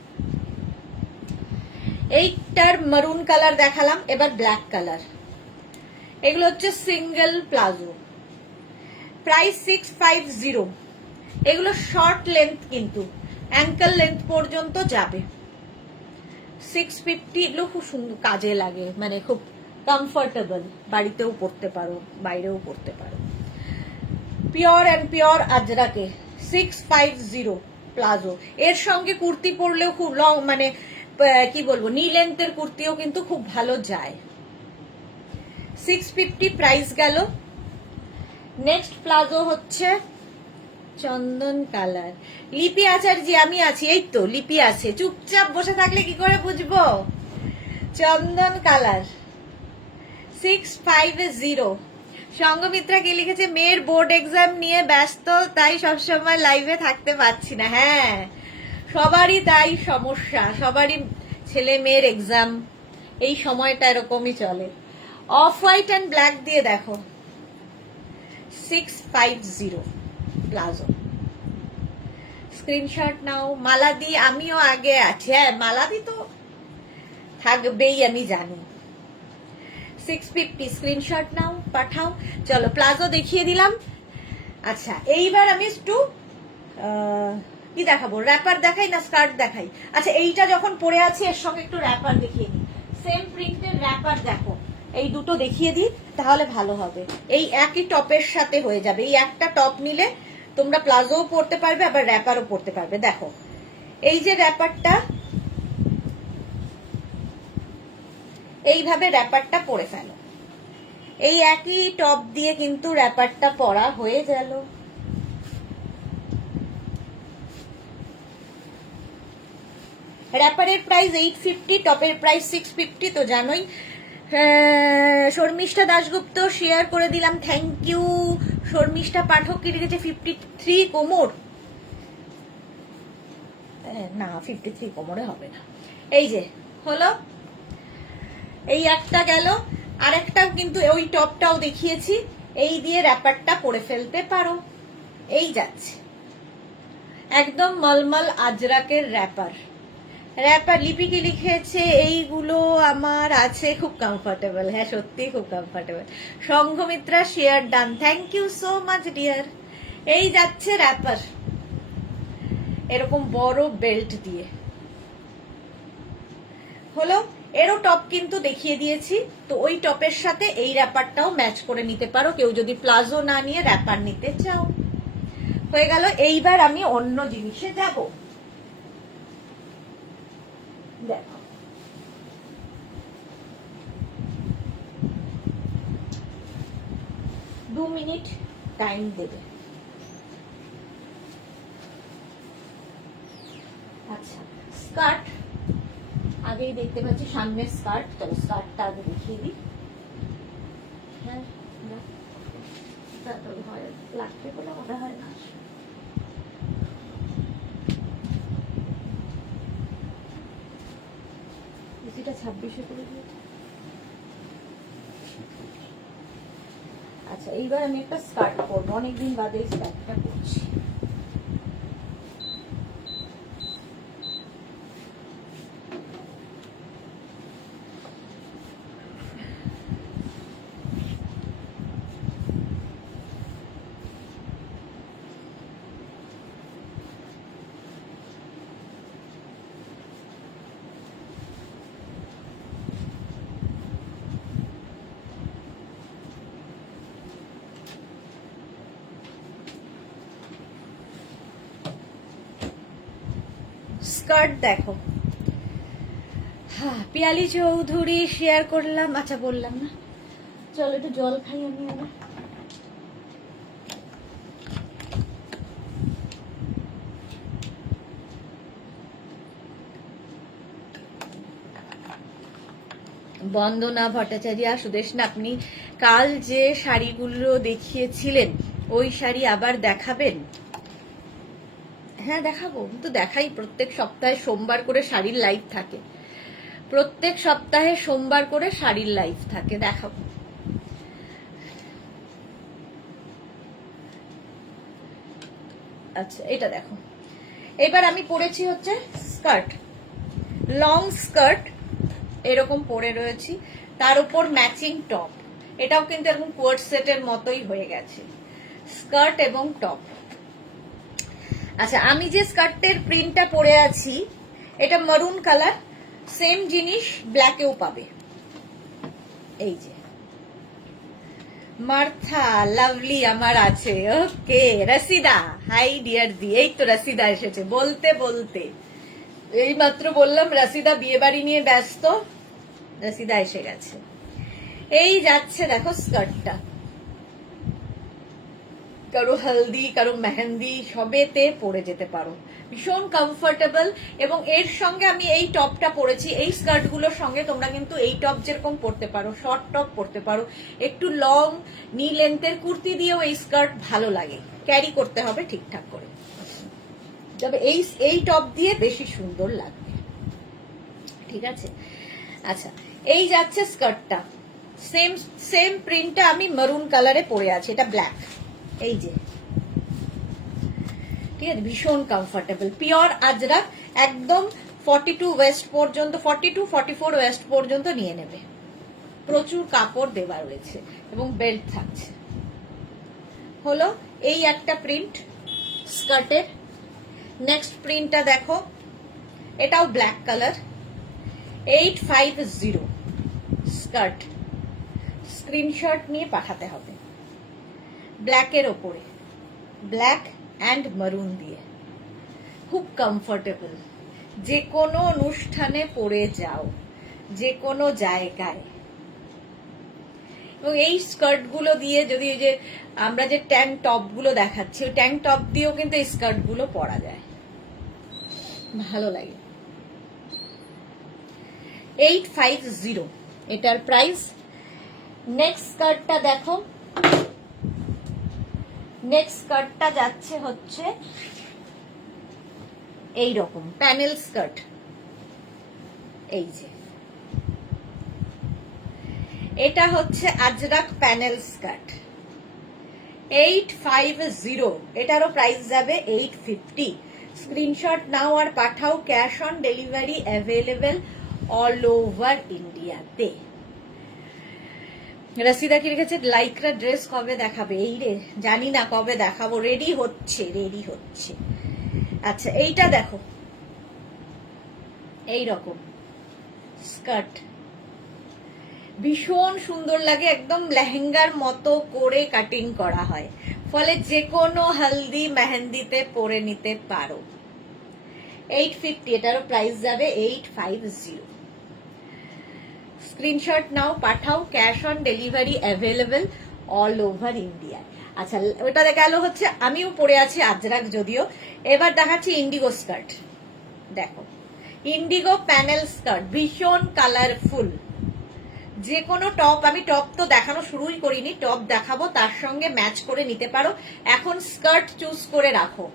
এইটার মারুন কালার দেখালাম, এবার ব্ল্যাক কালার। এগুলো হচ্ছে সিঙ্গেল প্লাজো, প্রাইস 650। এগুলো শর্ট লেন্থ, কিন্তু অ্যাঙ্কেল লেন্থ পর্যন্ত যাবে। 650, এগুলো খুব সুন্দর, কাজে লাগে, মানে খুব কমফোর্টেবল, বাড়িতেও পরতে পারো, বাইরেও পরতে পারো। পিওর অ্যান্ড পিওর আজরাকে 650 প্লাজো। এর সঙ্গে কুর্তি পরলেও খুব লং, মানে কি বলবো, নি লেন্থের কুর্তিও কিন্তু খুব ভালো যায়। 650 প্রাইস গেল। নেক্সট প্লাজো হচ্ছে চন্দন কালার। লিপি আচার্য, আমি আছি, এই তো লিপি আছে, চুপচাপ বসে থাকলে কি করে বুঝবো? চন্দন কালার 650। সংঘমিত্রা কি লিখেছে? মেয়ের বোর্ড এক্সাম নিয়ে ব্যস্ত, তাই সবসময় লাইভে থাকতে পারছি না। হ্যাঁ, সবারই তাই সমস্যা, সবারই ছেলে মেয়ের এক্সাম, এই সময়টা এরকমই চলে। অফ হোয়াইট অ্যান্ড ব্ল্যাক দিয়ে দেখো 650 প্লাজো। স্ক্রিনশট নাও। মালাদি, আমিও আগে আছি। হ্যাঁ, মালাদি তো থাকবেই, আমি জানি। 650 স্ক্রিনশট নাও, পাঠাও। চলো প্লাজো দেখিয়ে দিলাম। আচ্ছা, এইবার আমি একটু কি দেখাবো, র্যাপার দেখাই না স্কার্ট দেখাই? আচ্ছা, এইটা যখন পরে আছি এর সঙ্গে একটু র্যাপার দেখিয়ে দিই। সেম প্রিন্টের র্যাপার দেখো, এই দুটো দেখিয়ে দিই, তাহলে ভালো হবে। এই একই টপের সাথে হয়ে যাবে। এই একটা টপ নিলে তোমরা প্লাজোও পরতে পারবে, আবার র্যাপারও পরতে পারবে। দেখো, এই যে র্যাপারটা, এইভাবে র্যাপারটা পরে ফেলো। এই একই টপ দিয়ে কিন্তু র্যাপারটা পরা হয়ে গেল। র্যাপারের প্রাইস 850, টপের প্রাইস 650, তো জানোই। শর্মিষ্ঠা দাশগুপ্ত শেয়ার করে দিলাম, থ্যাংক ইউ। শর্মিষ্ঠা পাঠক কি লিখেছে? 53 কোমর, না 53 কোমরে হবে না। এই যে হলো, এই একটা গেল, আরেকটা কিন্তু ওই টপটাও দেখিয়েছি, এই দিয়ে র্যাপারটা পরে ফেলতে পারো। এই যাচ্ছে একদম মলমল আজরাকের র্যাপার। লিপি কি লিখেছে? এইগুলো আমার আছে, খুব কমফোর্টেবল। হ্যাঁ, সত্যি খুব comfortable. Sanghamitra share done, thank you so much dear. এই যাচ্ছে র্যাপার, এরকম বড় বেল্ট দিয়ে হলো। এরও টপ কিন্তু দেখিয়ে দিয়েছি, তো ওই টপের সাথে এই র্যাপারটাও ম্যাচ করে নিতে পারো, কেউ যদি প্লাজো না নিয়ে র্যাপার নিতে চাও। হয়ে গেল। এইবার আমি অন্য জিনিসে যাব। দেখো, দু মিনিট টাইম দেবে। আচ্ছা, স্কার্ট আগেই দেখতে পাচ্ছি, সামনের স্কার্ট। চলো স্কার্টটা আগে দেখিয়ে দিই। হ্যাঁ, লাগবে বলে মনে হয় না। বেশিটা 26-এ করে দিয়েছে। আচ্ছা, এইবার আমি একটা স্কার্ট পরবো, অনেকদিন বাদে এই স্কার্টটা পরছি। স্কার্ট দেখো, হ্যাঁ পিয়ালি চৌধুরী শেয়ার করলাম, আচ্ছা বললাম না, চলো একটু জল খাই আমি আবার। বন্দনা ভট্টাচার্য, সুদেশ না, আপনি কাল যে শাড়িগুলো দেখিয়েছিলেন ওই শাড়ি আবার দেখাবেন? হ্যাঁ দেখাবো, তো দেখাই, প্রত্যেক সপ্তাহে সোমবার করে শাড়ির লাইভ থাকে, প্রত্যেক সপ্তাহে সোমবার করে শাড়ির লাইভ থাকে, দেখাবো। আচ্ছা এটা দেখো, এবার আমি পরেছি হচ্ছে স্কার্ট, লং স্কার্ট এরকম পরে রয়েছি, তার উপর ম্যাচিং টপ, এটাও কিন্তু এরকম কোয়ার্ট সেটের মতোই হয়ে গেছে, স্কার্ট এবং টপ। আচ্ছা আমি যে স্কার্টের প্রিন্টটা পরে আছি এটা মারুন কালার, সেম জিনিস ব্ল্যাকেও পাবে, এই যে মার্থা লাভলি আমার আছে, ওকে রসিদা, হাই ডিয়ার দি, এই তো রসিদা এসেছে বলতে বলতে, এই মাত্র বললাম রসিদা বিয়ে বাড়ি নিয়ে ব্যস্ত, রসিদা এসে গেছে। এই যাচ্ছে দেখো স্কার্টটা, কারো হলদি কারো মেহেন্দি সবেতে পরে যেতে পারো, ভীষণ কমফোর্টেবল। এবং এর সঙ্গে আমি এই টপটা পরেছি, এই স্কার্ট গুলোর সঙ্গে তোমরা কিন্তু এই টপ যেরকম পরতে পারো, শর্ট টপ পরতে পারো, একটু লং নি লেন্থের কুর্তি দিয়েও এই স্কার্ট ভালো লাগে, ক্যারি করতে হবে ঠিকঠাক করে, তবে এই টপ দিয়ে বেশি সুন্দর লাগবে, ঠিক আছে। আচ্ছা এই যাচ্ছে স্কার্টটা, সেম সেম প্রিন্টটা আমি মারুন কালারে পরে আছি, এটা ব্ল্যাক, এই যে ঠিক আছে, ভীষণ কমফোর্টেবল, পিওর আজরাক, একদম 42 ওয়েস্ট পর্যন্ত, 42 44 ওয়েস্ট পর্যন্ত নিয়ে নেবে, প্রচুর কাপড় দেওয়া রয়েছে এবং বেল্ট থাকছে। হলো এই একটা প্রিন্ট স্কার্টের। নেক্সট প্রিন্টটা দেখো, এটাও ব্ল্যাক কালার, 850 স্কার্ট, স্ক্রিনশট নিয়ে পাঠাতে হবে, ব্ল্যাকের ওপরে, ব্ল্যাক অ্যান্ড মারুন দিয়ে, খুব কমফোর্টেবল, যে কোনো অনুষ্ঠানে পরে যাও, যে কোনো জায়গায়। এবং এই স্কার্ট গুলো দিয়ে যদি ওই যে আমরা যে ট্যাঙ্ক টপ গুলো দেখাচ্ছি, ওই ট্যাঙ্ক টপ দিয়েও কিন্তু এই স্কার্ট গুলো পরা যায়, ভালো লাগে। 850 এটার প্রাইস। নেক্সট স্কার্টটা দেখো, নেক্সট স্কার্টটা যাচ্ছে হচ্ছে এই রকম প্যানেল স্কার্ট, এই যে এটা হচ্ছে আজরাক প্যানেল স্কার্ট, 850, এটারও প্রাইস যাবে 850। স্ক্রিনশট নাও আর পাঠাও, cash on delivery available all over ইন্ডিয়াতে। রসিদা কি রেখেছে, লাইকরা ড্রেস কবে দেখাবে? এই রে জানি না কবে দেখাবো, রেডি হচ্ছে রেডি হচ্ছে। আচ্ছা এইটা দেখো, এই রকম স্কার্ট ভীষণ সুন্দর লাগে, একদম লেহেঙ্গার মতো করে কাটিং করা হয়, ফলে যে কোনো হলদি মেহেন্দিতে পরে নিতে পারো। 850, এটারও প্রাইস যাবে 850। স্ক্রিনশট নাও পাঠাও, cash on delivery available all over India. আচ্ছা ওটা গেল হচ্ছে, আমিও পরে আছি আজরাক যদিও। এবার দেখাচ্ছি ইন্ডিগো স্কার্ট, দেখো ইন্ডিগো প্যানেল স্কার্ট, ভীষণ কালারফুল, যে কোনো টপ, আমি টপ তো দেখানো শুরুই করিনি, টপ দেখাবো, তার সঙ্গে ম্যাচ করে নিতে পারো। এখন স্কার্ট চুজ করে রাখো,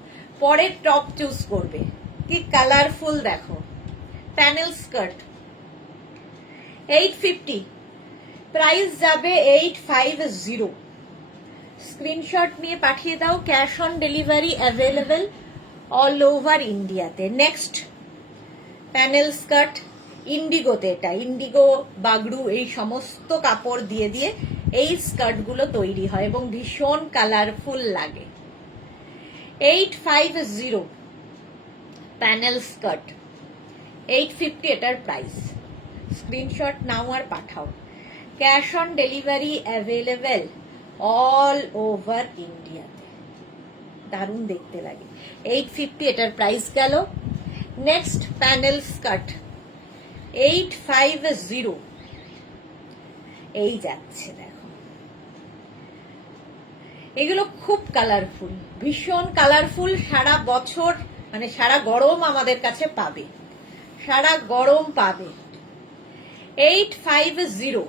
পরে টপ চুজ করবে। কি কালারফুল দেখো, প্যানেল স্কার্ট, 850, প্রাইস যাবে 850। স্ক্রিনশট নিয়ে পাঠিয়ে দাও, cash on delivery available all over ইন্ডিয়াতে। নেক্সট প্যানেল স্কার্ট ইন্ডিগোতে, এটা ইন্ডিগো বাগড়ু এই সমস্ত কাপড় দিয়ে দিয়ে এই স্কার্ট গুলো তৈরি হয় এবং ভীষণ কালারফুল লাগে। 850 প্যানেল স্কার্ট, 850 এটার প্রাইস। স্ক্রিনশট নাও আর পাঠাও, cash on delivery available all over ইন্ডিয়াতে, দারুণ দেখতে লাগে। 850 এটার প্রাইস গেল। নেক্সট প্যানেল স্কার্ট 850, এই যাচ্ছে দেখো। এগুলো খুব কালারফুল, ভীষণ কালারফুল। সারা বছর মানে সারা গরম আমাদের কাছে পাবে, সারা গরম পাবে। 850,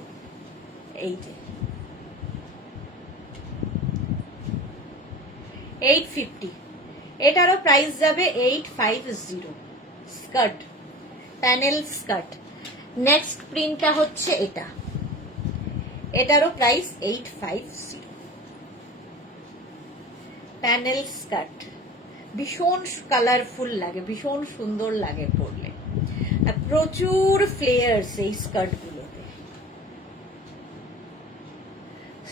এই যে 850, এটারও প্রাইস যাবে 850। Skirt, panel skirt. নেক্সট প্রিন্টটা হচ্ছে এটা, এটারও প্রাইস 850। প্যানেল স্কার্ট ভীষণ কালারফুল লাগে, ভীষণ সুন্দর লাগে পরলে, আর প্রচুর ফ্লেয়ার্স এই স্কার্ট গুলোতে।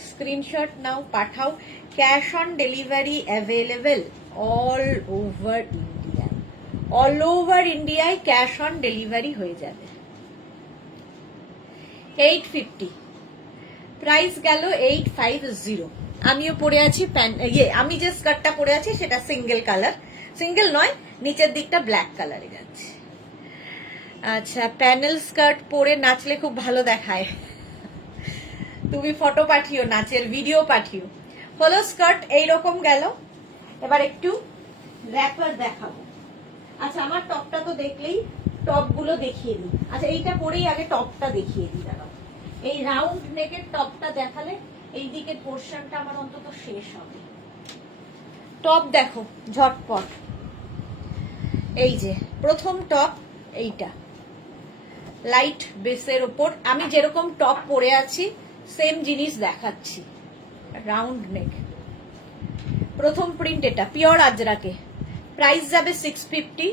স্ক্রিনশট নাও, পাঠাও। Cash on delivery available all over India. All over ইন্ডিয়ায় ক্যাশ অন ডেলিভারি হয়ে যাবে। 850, প্রাইস গেল 850। আমিও পরে আছি আমি যে স্কার্টটা পরে আছি সেটা সিঙ্গেল কালার, সিঙ্গেল নয়, নিচের দিকটা ব্ল্যাক কালারে যাচ্ছে। আচ্ছা, প্যানেল স্কার্ট পরে নাচলে খুব ভালো দেখায়। তুমি ফটো পাঠিও, নাচের ভিডিও পাঠিও। হলো স্কার্ট এইরকম গেল। এবার একটু র্যাপার দেখাবো। আচ্ছা, আমার টপটা তো দেখলেই, টপ গুলো দেখিয়ে দিই। আচ্ছা, এইটা পরেই আগে টপটা দেখিয়ে দিই। দাঁড়াও, এই রাউন্ড নেকের টপটা দেখালে এই দিকের পোর্শনটা আমার অন্তত শেষ হবে। টপ দেখো ঝটপট। এই যে প্রথম টপ, এইটা লাইট বেসের ওপর আমি যেরকম টপ পরে আছি সেম জিনিস দেখাচ্ছি। রাউন্ড নেক, প্রথম প্রিন্ট এটা পিওর আজরাকে। প্রাইস যাবে 650,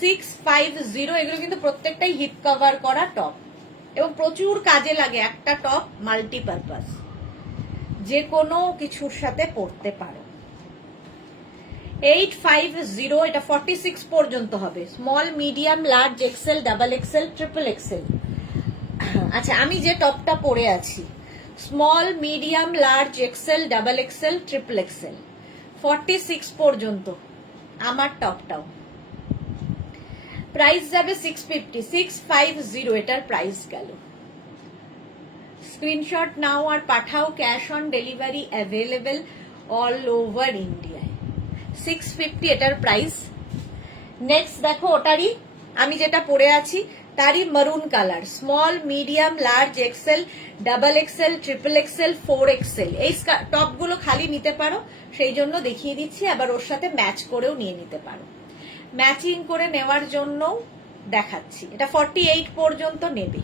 650। এগুলো কিন্তু প্রত্যেকটাই হিপ কভার করা টপ এবং প্রচুর কাজে লাগে। একটা টপ মাল্টিপারপাস, যে কোনো কিছুর সাথে পরতে পারো। 850, এটা 46 পর্যন্ত হবে। Small, medium, large, XL, double XL, triple XL. আচ্ছা, আমি যে টপটা পরে আছি small, medium, large, XL, double XL, triple XL, 46 পর্যন্ত আমার টপটাও। প্রাইস যাবে 650, 650 এটার প্রাইস গেল। স্ক্রিনশট নাও আর পাঠাও। Cash on delivery available all over ইন্ডিয়ায়। 650 এটার প্রাইস। নেক্সট দেখো, ওটারই আমি যেটা পরে আছি তারই maroon colour. Small, medium, large, XL, double XL, triple XL, 4 XL. এই টপগুলো খালি নিতে পারো, সেই জন্য দেখিয়ে দিচ্ছি। আবার ওর সাথে ম্যাচ করেও নিয়ে নিতে পারো। ম্যাচিং করে নেওয়ার জন্য দেখাচ্ছি। এটা 48 পর্যন্ত নেবে।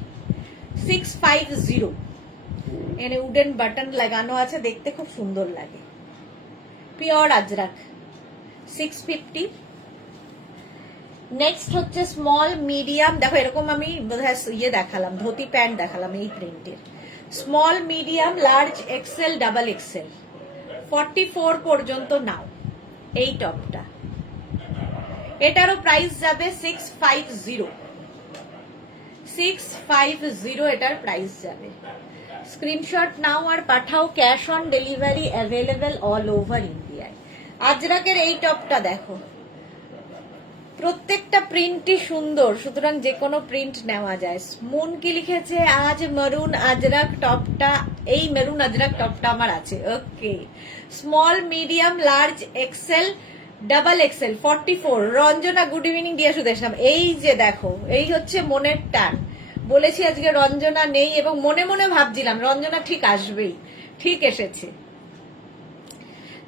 650, এখানে উডেন বাটন লাগানো আছে, দেখতে খুব সুন্দর লাগে। পিওর আজরাক, 650। নেক্সট হচ্ছে স্মল, মিডিয়াম। দেখো এরকম আমি ইয়ে দেখালাম, ধুতি প্যান্ট দেখালাম এই প্রিন্টের। Small, medium, large, XL, double XL, 44 পর্যন্ত নাও এই টপটা। এটারও প্রাইস যাবে 650, 650 এটার প্রাইস যাবে। স্ক্রিনশট নাও আর পাঠাও। Cash on delivery available all over ইন্ডিয়ায়। আজরাকের এই টপটা দেখো, প্রত্যেকটা প্রিন্টই সুন্দর, সুতরাং যে কোনো প্রিন্ট নেওয়া যায়। মুন কি লিখেছে আজ মেরুন আজরাক টপটা, এই মেরুন আজরাক টপটা আমার আছে। Okay, small, medium, large, XL, double XL, 44। Ranjana good evening দিয়ে শুধু এসলাম। এই যে দেখো, এই হচ্ছে মনের টান। বলেছি আজকে রঞ্জনা নেই এবং মনে মনে ভাবছিলাম রঞ্জনা ঠিক আসবেই, ঠিক এসেছে।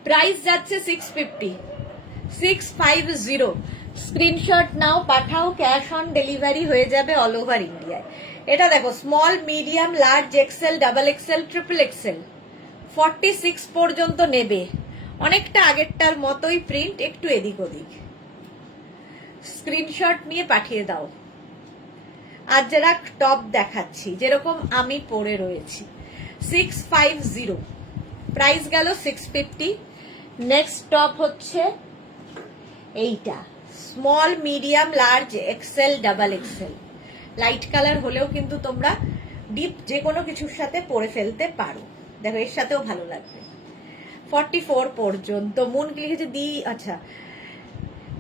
প্রাইস যাচ্ছে 650, 650। স্ক্রিনশট নাও, পাঠাও। ক্যাশ অন ডেলিভারি হয়ে যাবে অল ওভার ইন্ডিয়ায়। এটা দেখো, small, medium, large, XL, double XL, triple XL, 46 পর্যন্ত নেবে। অনেকটা আগেরটার মতোই প্রিন্ট, একটু এদিক ওদিক। স্ক্রিনশট নিয়ে পাঠিয়ে দাও। আজরাক টপ দেখাচ্ছি যেরকম আমি পরে রয়েছি। 650, প্রাইস গেল 650। নেক্সট টপ হচ্ছে এইটা, small, medium, large, XL, double XL. Light colour হলেও কিন্তু তোমরা ডিপ যে কোনো কিছুর সাথে পরে ফেলতে পারো। দেখো এর সাথেও ভালো লাগবে। 44 পর্যন্ত। মুন কি লিখেছে দি, আচ্ছা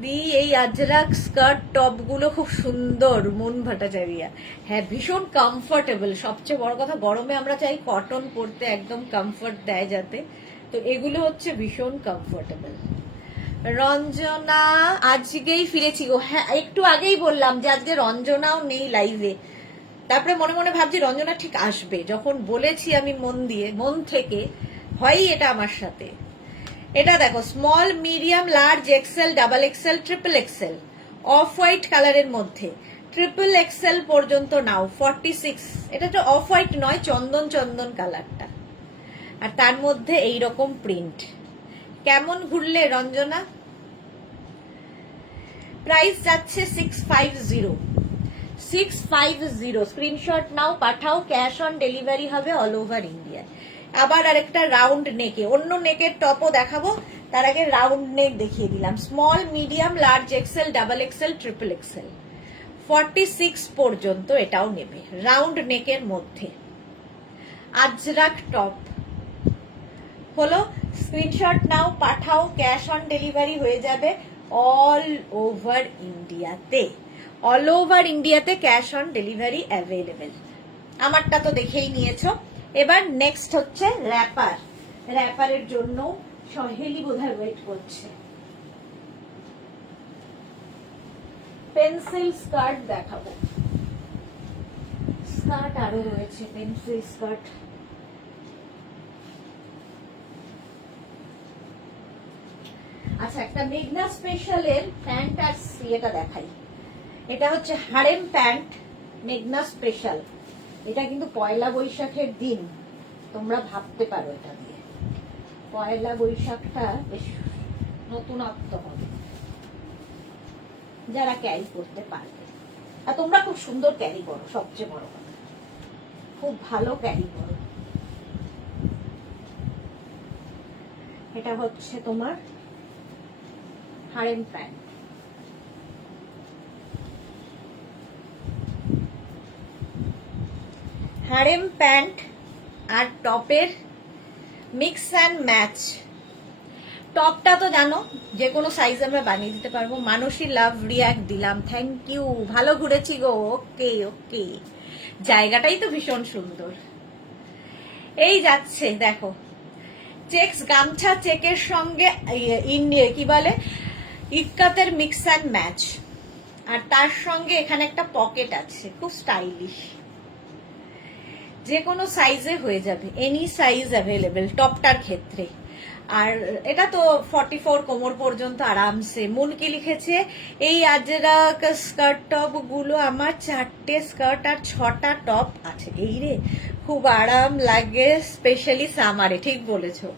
দি এই আজরাক স্কার্ট টপ গুলো খুব সুন্দর, মন ভট্টাচার্য। হ্যাঁ, ভীষণ কমফোর্টেবল। সবচেয়ে বড় কথা, গরমে আমরা চাই কটন পরতে, একদম কমফোর্ট দেয় যাতে, তো এগুলো হচ্ছে ভীষণ কমফোর্টেবল। রঞ্জনা আজকেই ফিরেছি গো। হ্যাঁ, একটু আগেই বললাম যে আজকে রঞ্জনাও নেই লাইভে। তারপরে মনে মনে ভাবছি রঞ্জনা ঠিক আসবে, যখন বলেছি আমি মন থেকে, হয় এটা আমার সাথে। এটা দেখো, small, medium, large, XL, double XL, triple XL, off white কালারের মধ্যে ট্রিপল এক্সেল পর্যন্ত নাও 46। এটা তো অফ হোয়াইট নয়, চন্দন চন্দন কালারটা, আর তার মধ্যে এই রকম প্রিন্ট। কেমন ঘুরলে রঞ্জনা? প্রাইস যাচ্ছে 650। 650। স্ক্রিনশট নাও, পাঠাও, ক্যাশ অন ডেলিভারি হবে অল ওভার ইন্ডিয়া। আবার আরেকটা রাউন্ড নেকে, অন্য নেকের টপও দেখাবো, তার আগে রাউন্ড নেক দেখিয়ে দিলাম। Small, medium, large XL, double XL, triple XL, 46 পর্যন্ত এটাও নেবে, রাউন্ড নেকের মধ্যে। আজরাক টপ হলো, স্ক্রিনশট নাও, পাঠাও, ক্যাশ অন ডেলিভারি হয়ে যাবে অল ওভার ইন্ডিয়াতে। অল ওভার ইন্ডিয়াতে ক্যাশ অন ডেলিভারি অ্যাভেলেবেল। আমারটা তো দেখেই নিয়েছো। এবার নেক্সট হচ্ছে র্যাপার। র্যাপারের জন্য সহেলি বোধহয় ওয়েট করছে। পেন্সিল স্কার্ট দেখাবো, স্কার্ট আরো রয়েছে, পেন্সিল স্কার্ট। আচ্ছা, একটা মেঘনা স্পেশালের প্যান্ট আর এটা দেখাই। এটা হচ্ছে হারেম প্যান্ট, মেঘনা স্পেশাল। এটা কিন্তু পয়লা বৈশাখের দিন তোমরা ভাবতে পারো, এটা দিয়ে পয়লা বৈশাখটা বেশ নতুনত্ব হবে যারা ক্যারি করতে পারবে। আর তোমরা খুব সুন্দর ক্যারি করো, সবচেয়ে বড় কথা, খুব ভালো ক্যারি করো। এটা হচ্ছে তোমার হারেম প্যান্ট। হারেম প্যান্ট আর টপের মিক্স অ্যান্ড ম্যাচ। টপটা তো জানো যে কোনো সাইজ আমরা বানিয়ে দিতে পারবো। মানসী লাভ রিয়াক্ট দিলাম, থ্যাংক ইউ, ভালো ঘুরেছি গো। ওকে ওকে, জায়গাটাই তো ভীষণ সুন্দর। এই যাচ্ছে দেখো, চেক্স গামছা, চেকের সঙ্গে ইন্ডিয়া কি বলে ইক্কাতের মিক্স অ্যান্ড ম্যাচ, আর তার সঙ্গে এখানে একটা পকেট আছে, খুব স্টাইলিশ। যে কোনো সাইজে হয়ে যাবে, এনি সাইজ অ্যাভেলেবেল টপটার ক্ষেত্রে। আর এটা তো 44 কোমর পর্যন্ত আরামসে। মুনকি লিখেছে এই আজরাক স্কার্ট টপ গুলো আমার 4টে স্কার্ট আর 6টা টপ আছে। এই রে, খুব আরাম লাগে, স্পেশালি সামারে। ঠিক বলেছো,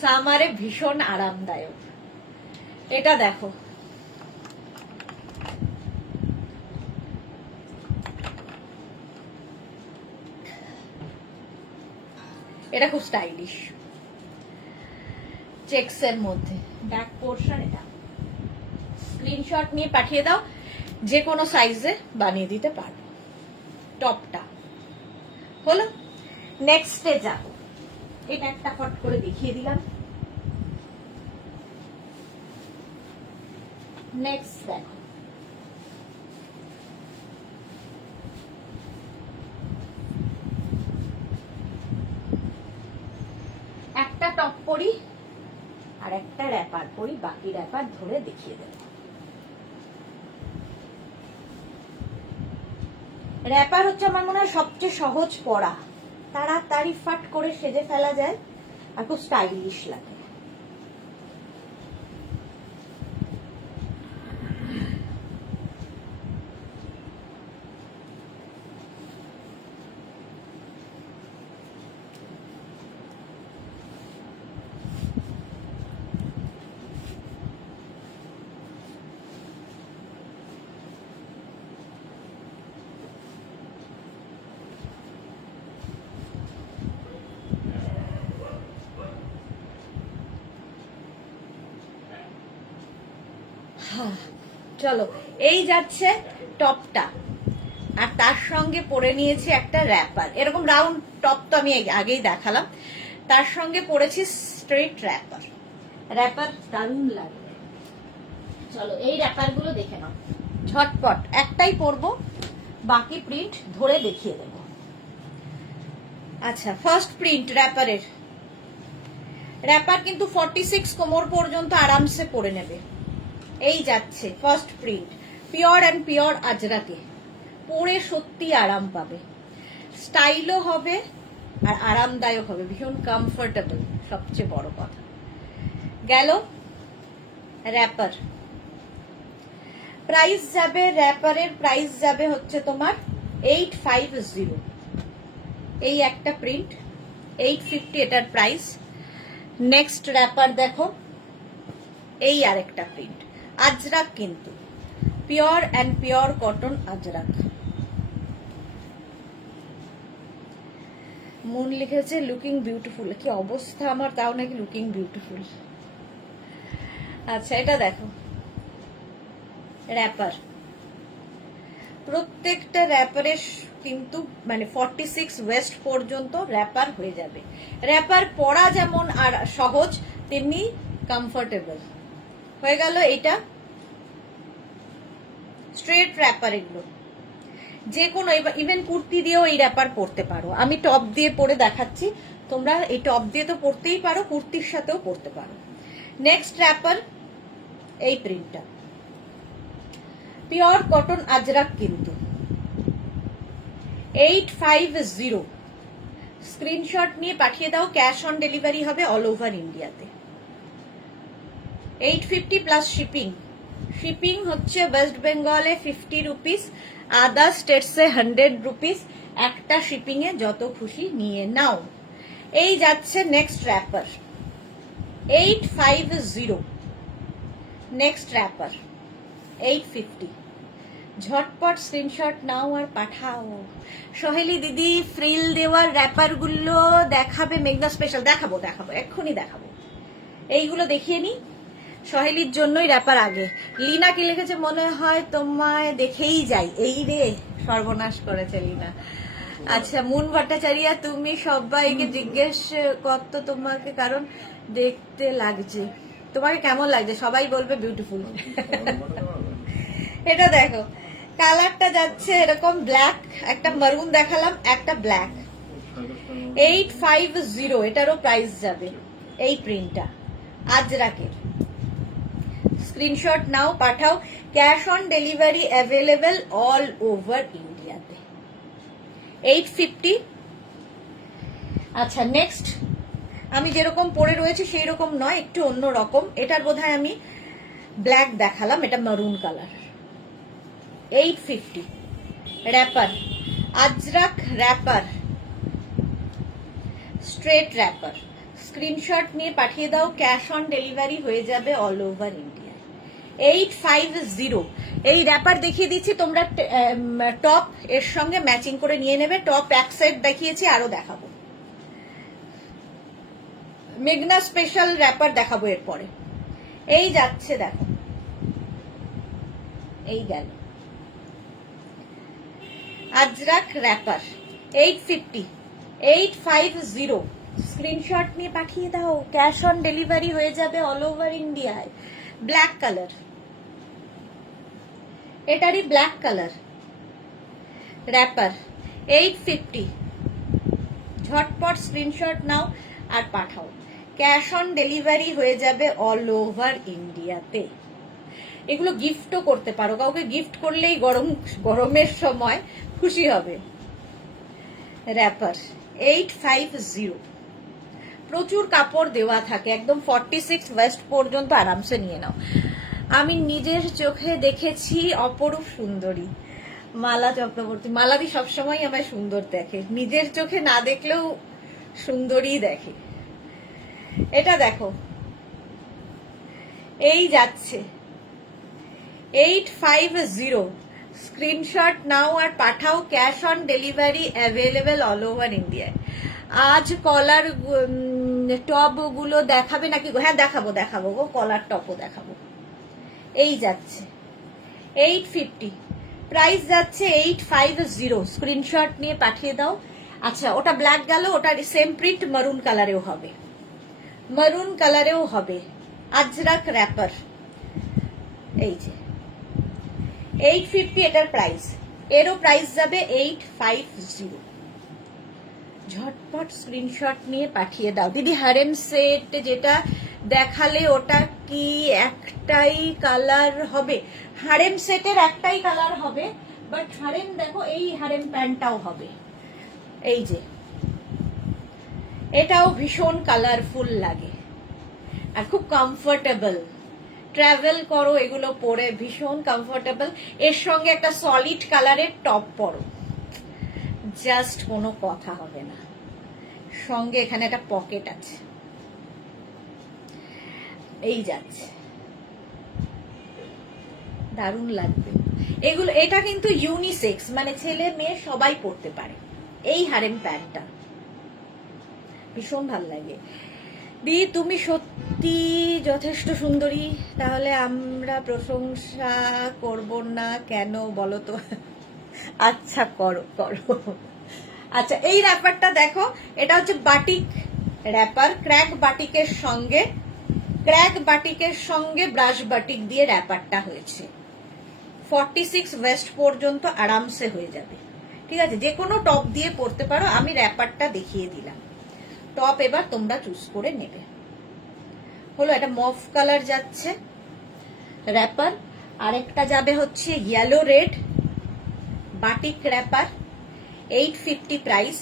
সামারে ভীষণ আরামদায়ক। এটা দেখো, এটা খুব স্টাইলিশ, চেক্স এর মধ্যে ব্যাক পোর্শন। এটা স্ক্রিনশট নিয়ে পাঠিয়ে দাও, যে কোনো সাইজে বানিয়ে দিতে পারো। টপটা হলো। নেক্সটে যাব, এটা একটা ফট করে দেখিয়ে দিলাম। নেক্সট দেখো, একটা টপ পরি আর একটা র্যাপার পরি, বাকি র্যাপার ধরে দেখিয়ে দেব। র্যাপার হচ্ছে আমার মনে হয় সবচেয়ে সহজ পরা, তাড়াতাড়ি ফাট করে সেজে ফেলা যায় আর খুব স্টাইলিশ লাগে। চলো, এই যাচ্ছে টপটা, আর তার সঙ্গে পরে নিয়েছি একটা র্যাপার। এরকম রাউন্ড টপ তো আমি আগেই দেখালাম, তার সঙ্গে পরেছি স্ট্রেট র্যাপার। র্যাপার দারুণ লাগে। চলো এই র্যাপার গুলো দেখে নাও ঝটপট, একটাই পরবো, বাকি প্রিন্ট ধরে দেখিয়ে দেব। আচ্ছা, ফার্স্ট প্রিন্ট র্যাপারের। র্যাপার কিন্তু 46 কোমর পর্যন্ত আরামসে পরে নেবে। এই যাচ্ছে first print, pure and pure আজরাকে, পরে সত্যি আরাম পাবে, স্টাইলও হবে আর আরামদায়ক হবে, ভীষণ কমফোর্টেবল, সবচেয়ে বড় কথা। গেল র্যাপার। প্রাইস যাবে, র্যাপারের প্রাইস যাবে হচ্ছে তোমার 850। এই একটা প্রিন্ট 850 এটার প্রাইস। নেক্সট র্যাপার দেখো, এই আরেকটা প্রিন্ট, আজরাক কিন্তু pure and pure cotton Ajrak. মন লিখেছে লুকিং বিউটিফুল, কি অবস্থা আমার, তাও নাকি লুকিং বিউটিফুল। আচ্ছা, এটা দেখো র্যাপার, প্রত্যেকটা র্যাপারের কিন্তু মানে 46 ওয়েস্ট পর্যন্ত র্যাপার হয়ে যাবে। র্যাপার পরা যেমন আর সহজ, তেমনি কমফোর্টেবল হয়ে গেল। এটা স্ট্রেট র্যাপার, এগুলো যে কোনো, ইভেন কুর্তি দিয়েও এই র্যাপার পরতে পারো। আমি টপ দিয়ে পরে দেখাচ্ছি, তোমরা এই টপ দিয়ে তো পরতেই পারো, কুর্তির সাথেও পরতে পারো। নেক্সট র্যাপার, এই প্রিন্টটা পিওর কটন আজরাক কিন্তু 850। স্ক্রিনশট নিয়ে পাঠিয়ে দাও, ক্যাশ অন ডেলিভারি হবে অল ওভার ইন্ডিয়াতে। 850 প্লাস শিপিং। শিপিং হচ্ছে ওয়েস্ট বেঙ্গলে 50 রুপিস, আদার স্টেটসে 100 রুপিস। একটা শিপিং এ যত খুশি নিয়ে নাও। এই যাচ্ছে নেক্সট র্যাপার 850। Next wrapper 850। ঝটপট স্ক্রিনশট নাও আর পাঠাও। সহেলি দিদি ফ্রিল দেওয়ার র্যাপার গুলো দেখাবে মেঘনা স্পেশাল? দেখাবো দেখাবো, এক্ষুনি দেখাবো। এইগুলো দেখিয়ে নি, সহেলির জন্যই র্যাপার আগে। লিনা কি লিখেছে, মনে হয় তোমায় দেখেই যাই। এই রে, সর্বনাশ করেছে লিনা। আচ্ছা, মুন ভট্টাচার্য, তুমি সবাইকে জিজ্ঞেস করতো তোমাকে, কারণ দেখতে লাগছে। তোমাকে কেমন লাগছে? সবাই বলবে বিউটিফুল। এটা দেখো, কালারটা যাচ্ছে এরকম ব্ল্যাক, একটা মারুন দেখালাম, একটা ব্ল্যাক। 850 এটারও প্রাইস যাবে। এই প্রিন্টটা আজরাকের। স্ক্রিনশট নাও, পাঠাও। Cash on delivery available all over ইন্ডিয়াতে। 850। আচ্ছা, নেক্সট আমি যেরকম পরে রয়েছে সেই রকম নয়, একটু অন্য রকম। এটার বোধহয় আমি ব্ল্যাক দেখালাম, এটা maroon colour. 850 wrapper, Ajrakh wrapper, straight wrapper. Screenshot নিয়ে পাঠিয়ে দাও, ক্যাশ অন ডেলিভারি হয়ে যাবে অল ওভার ইন্ডিয়া। 850। এই র্যাপার দেখিয়ে দিচ্ছি, তোমরা টপ এর সঙ্গে ম্যাচিং করে নিয়ে নেবে। টপ এক সেট দেখিয়েছি, আরো দেখাবো। মেঘনা স্পেশাল র্যাপার দেখাবো এরপরে। এই যাচ্ছে দেখো, এই গেল আজরাক র্যাপার 850। 850 স্ক্রিনশট নিয়ে পাঠিয়ে দাও, ক্যাশ অন ডেলিভারি হয়ে যাবে অল ওভার ইন্ডিয়ায়। ব্ল্যাক কালার, এটারই ব্ল্যাক কালার র্যাপার 850। ঝটপট স্ক্রিনশট নাও আর পাঠাও, ক্যাশ অন ডেলিভারি হয়ে যাবে অল ওভার ইন্ডিয়াতে। এগুলো গিফটও করতে পারো, কাউকে গিফট করলেই গরমের সময় খুশি হবে। র্যাপার 850, প্রচুর কাপড় দেওয়া থাকে, একদম 46 ওয়েস্ট পর্যন্ত আরামসে নিয়ে নাও। আমি নিজের চোখে দেখেছি অপরূপ সুন্দরী। মালা চক্রবর্তী, মালাদি সবসময় আমায় সুন্দর দেখে, নিজের চোখে না দেখলেও সুন্দরী দেখে। এটা দেখো, এই যাচ্ছে 850। স্ক্রিনশট নাও আর পাঠাও, cash on delivery available all over ইন্ডিয়ায়। আজ কলার টপ গুলো দেখাবে নাকি? হ্যাঁ দেখাবো দেখাবো গো, কলার টপও দেখাবো। এই যাচ্ছে 850, প্রাইস যাচ্ছে 850। স্ক্রিনশট নিয়ে পাঠিয়ে দাও। আচ্ছা, ওটা ব্ল্যাক গেল, ওটার সেম প্রিন্ট মারুন কালারেও হবে, মারুন কালারেও হবে। আজরাক র্যাপার এই যে 850 এটার প্রাইস, এরও প্রাইস যাবে 850। ঝটপট স্ক্রিনশট নিয়ে পাঠিয়ে দাও দিদি। হারেম সেট যেটা দেখালে ওটা কি একটাই কালার হবে? হারেম সেটের একটাই কালার হবে, বাট হারেম দেখো এই হারেম প্যান্টটাও হবে, এই যে এটাও ভীষণ কালারফুল লাগে আর খুব কমফোর্টেবল। ট্রাভেল করো এগুলো পরে, ভীষণ কমফোর্টেবল। এর সঙ্গে একটা সলিড কালারের টপ পরো, জাস্ট কোনো কথা হবে না। সঙ্গে এখানে একটা পকেট আছে, এই যাচ্ছে, দারুণ লাগবে এগুলো। এটা কিন্তু ইউনিসেক্স, মানে ছেলে মেয়ে সবাই পরতে পারে এই হারেম প্যান্টটা, ভীষণ ভাল লাগে। দি তুমি সত্যি যথেষ্ট সুন্দরী, তাহলে আমরা প্রশংসা করব না কেন বলো তো? আচ্ছা করো করো। আচ্ছা এই র্যাপারটা দেখো, এটা হচ্ছে বাটিক র্যাপার, ক্র্যাক বাটিকের সঙ্গে ব্রাশ বাটিক দিয়ে র্যাপারটা হয়েছে। 46 ওয়েস্ট পর্যন্ত আরামসে হয়ে যাবে, ঠিক আছে? যে কোনো টপ দিয়ে পরতে পারো, আমি র্যাপারটা দেখিয়ে দিলাম। টপ এবার তোমরা চুজ করে নেবে। হলো এটা মফ কালার যাচ্ছে র্যাপার, আরেকটা যাবে হচ্ছে yellow red batik wrapper, 850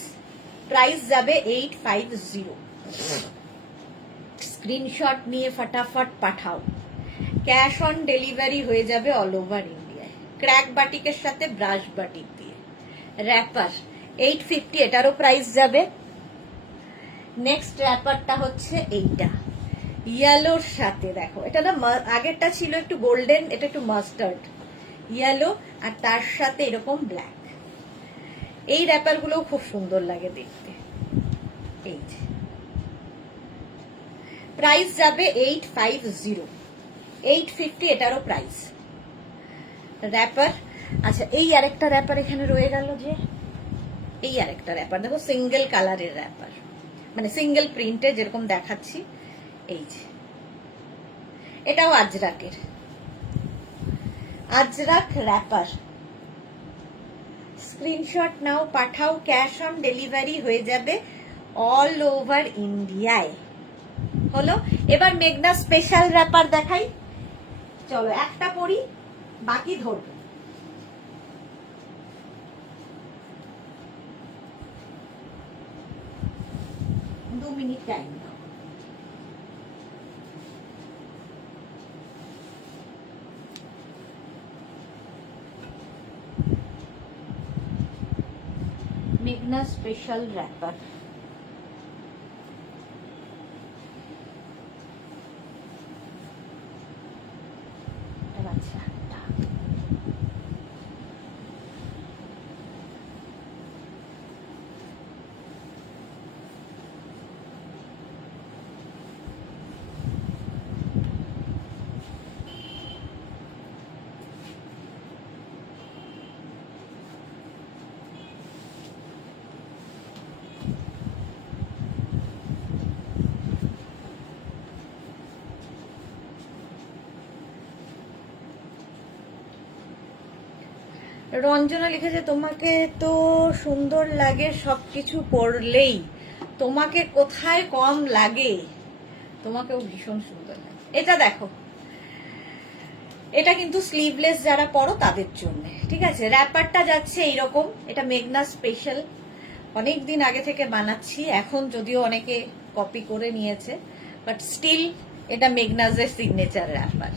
price যাবে 850। স্ক্রিনশট নিয়ে ফটাফট পাঠাও, ক্যাশ অন ডেলিভারি হয়ে যাবে অল ওভার ইন্ডিয়ায়। ক্র্যাক বাটিকের সাথে ব্রাশ বাটিক দিয়ে র্যাপার 850, এটারও প্রাইস যাবে। নেক্সট র্যাপারটা হচ্ছে এইটা ইয়েলোর সাথে, দেখো এটা না আগেরটা ছিল একটু গোল্ডেন, এটা একটু মাস্টার্ড ইয়েলো, আর তার সাথে এরকম ব্ল্যাক। এই র্যাপার গুলো খুব সুন্দর লাগে দেখতে। এই যে প্রাইস যাবে 850, 850 এটারও প্রাইস। র্যাপার আচ্ছা এই আরেকটা র্যাপার এখানে রয়ে গেল, যে এই আরেকটা র্যাপার দেখো, সিঙ্গেল কালারের র্যাপার, মানে সিঙ্গেল প্রিন্টে যেরকম দেখাচ্ছি। এই যে এটাও আজরাক র্যাপার। স্ক্রিনশট নাও, পাঠাও, ক্যাশ অন ডেলিভারি হয়ে যাবে অল ওভার ইন্ডিয়ায়। হলো এবার মেঘনা স্পেশাল র্যাপার দেখাই, চলো একটা পরি বাকি ধরবো। 2 মিনিট টাইম দাও। মেঘনা স্পেশাল র্যাপার, আচ্ছা রঞ্জনা লিখেছে, তোমাকে তো সুন্দর লাগে সবকিছু পরলেই, তোমাকে কোথায় কম লাগে? তোমাকেও ভীষণ সুন্দর লাগে। এটা দেখো, এটা কিন্তু স্লিভলেস যারা পরো তাদের জন্য, ঠিক আছে? র্যাপারটা যাচ্ছে এইরকম, এটা মেঘনা স্পেশাল, অনেকদিন আগে থেকে বানাচ্ছি, এখন যদিও অনেকে কপি করে নিয়েছে, বাট স্টিল এটা মেঘনাজের সিগনেচার র্যাপার।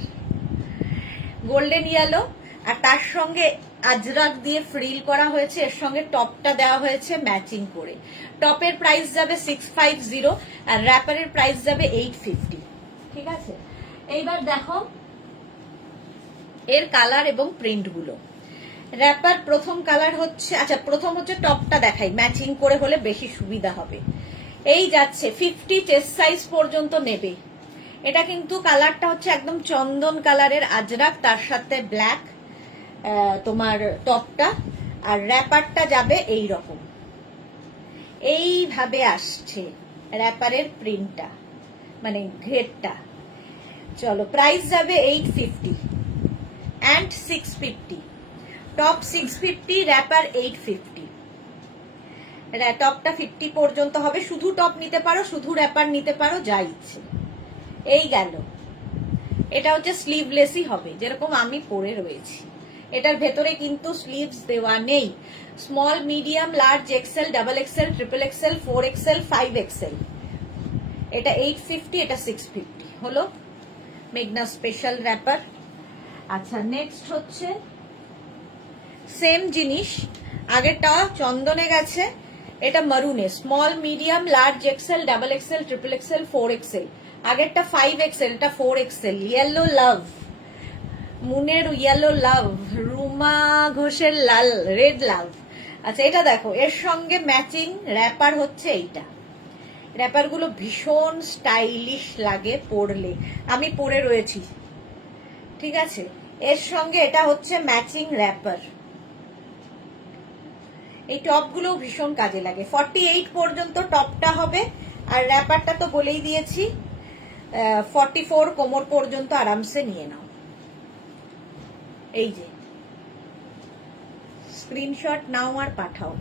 গোল্ডেন ইয়েলো, আর তার সঙ্গে আজরাক দিয়ে ফ্রিল করা হয়েছে, এর সঙ্গে টপটা দেওয়া হয়েছে ম্যাচিং করে। টপের প্রাইস যাবে 650 আর র্যাপারের প্রাইস যাবে 850, ঠিক আছে? এইবার দেখো এর কালার এবং প্রিন্ট গুলো। র্যাপার প্রথম কালার হচ্ছে, আচ্ছা প্রথম হচ্ছে টপটা দেখাই, ম্যাচিং করে হলে বেশি সুবিধা হবে। এই যাচ্ছে 50 চেস্ট সাইজ পর্যন্ত নেবে। এটা কিন্তু কালারটা হচ্ছে একদম চন্দন কালারের আজরাক, তার সাথে ব্ল্যাক তোমার টপটা, আর র্যাপারটা যাবে এই রকম, এইভাবে আসছে র্যাপারের প্রিন্টটা, মানে ঘেরটা। চলো প্রাইস যাবে 850, অ্যান্ড 650, টপ 650, র্যাপার 850। টপটা 50 পর্যন্ত হবে, শুধু টপ নিতে পারো, শুধু র্যাপার নিতে পারো, যা ইচ্ছে। এই গেল। এটা হচ্ছে স্লিভলেসই হবে, যেরকম আমি পরে রয়েছি। এটার ভেতরে কিন্তু স্লিভস দেওয়া নেই। Small, medium, large, XL, double XL, triple XL, 4 XL, 5 XL. এটা 850, এটা 650 হলো মেঘনা স্পেশাল র্যাপার। আচ্ছা, নেক্সট হচ্ছে সেম জিনিস, আগেরটা চন্দনে গেছে, এটা মারুনে। Small, medium, large XL, double XL, triple XL, 4 XL. আগেরটা 5 এক্সেল, এটা 4 এক্সেল। ইয়েলো লাভ, মুনের ইয়েলো লাভ, রুমা ঘোষের লাল, রেড লাভ। আচ্ছা, এটা দেখো, এর সঙ্গে ম্যাচিং র্যাপার হচ্ছে এইটা। র্যাপার গুলো ভীষণ স্টাইলিশ লাগে পরলে, আমি পরে রয়েছি, ঠিক আছে। এর সঙ্গে এটা হচ্ছে ম্যাচিং র্যাপার। এই টপ গুলো ভীষণ কাজে লাগে। 48 পর্যন্ত টপটা হবে, আর র্যাপারটা তো বলেই দিয়েছি 44 কোমর পর্যন্ত আরামসে নিয়ে নাও। এই যে স্ক্রিনশট নাও আর পাঠাও,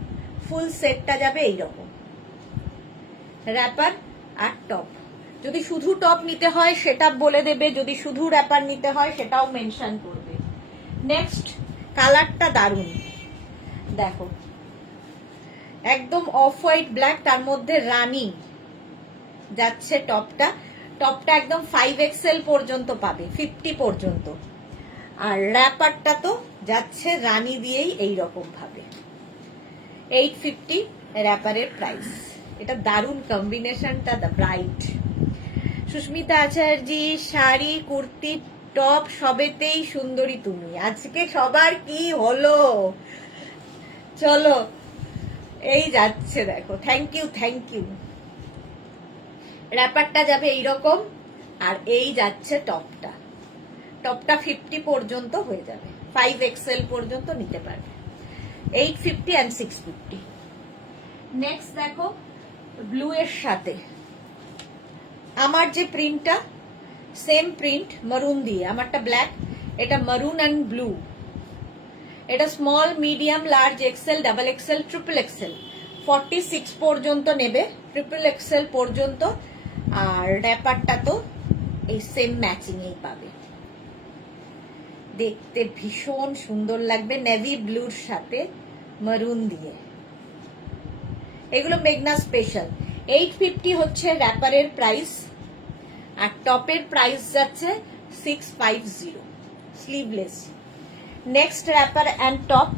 ফুল সেটটা যাবে এইরকম, র্যাপার আর টপ। যদি শুধু টপ নিতে হয় সেটা বলে দেবে, যদি শুধু র্যাপার নিতে হয় সেটাও মেনশন করবে। নেক্সট কালারটা দারুণ, দেখো একদম অফ হোয়াইট ব্ল্যাক, তার মধ্যে রানী যাচ্ছে টপটা। টপটা একদম 5 এক্সেল পর্যন্ত পাবে, 50 পর্যন্ত। আর র্যাপারটা তো যাচ্ছে রানী দিয়েই এইরকম ভাবে। 850 র্যাপারের প্রাইস। এটা দারুণ কম্বিনেশনটা, the bright. Susmita Acharya, sari, kurti, top সবেতেই সুন্দরী তুমি। আজকে সবার কি হলো, চলো এই যাচ্ছে, দেখো। Thank you, thank you. র্যাপারটা যাবে এইরকম, আর এই যাচ্ছে টপটা। টপটা 50 পর্যন্ত হয়ে যাবে, 5 এক্সেল পর্যন্ত নিতে পারবে। 850 and 650। নেক্সট দেখো, ব্লু এর সাথে আমার যে প্রিন্টটা, সেম প্রিন্ট মারুন দিয়ে, আমারটা ব্ল্যাক, এটা মারুন অ্যান্ড ব্লু। এটা small, medium, large, XL, double XL, triple XL. 46 পর্যন্ত নেবে, ট্রিপল এক্সেল পর্যন্ত। আর র্যাপারটা তো এই সেম ম্যাচিং এই পাবে, দেখতে ভীষণ সুন্দর লাগবে, নেভি ব্লুর সাথে মারুন দিয়ে। এগুলো মেঘনা স্পেশাল। 850 হচ্ছে র্যাপারের প্রাইস, আর টপের প্রাইস যাচ্ছে 650, sleeveless. Next wrapper and top,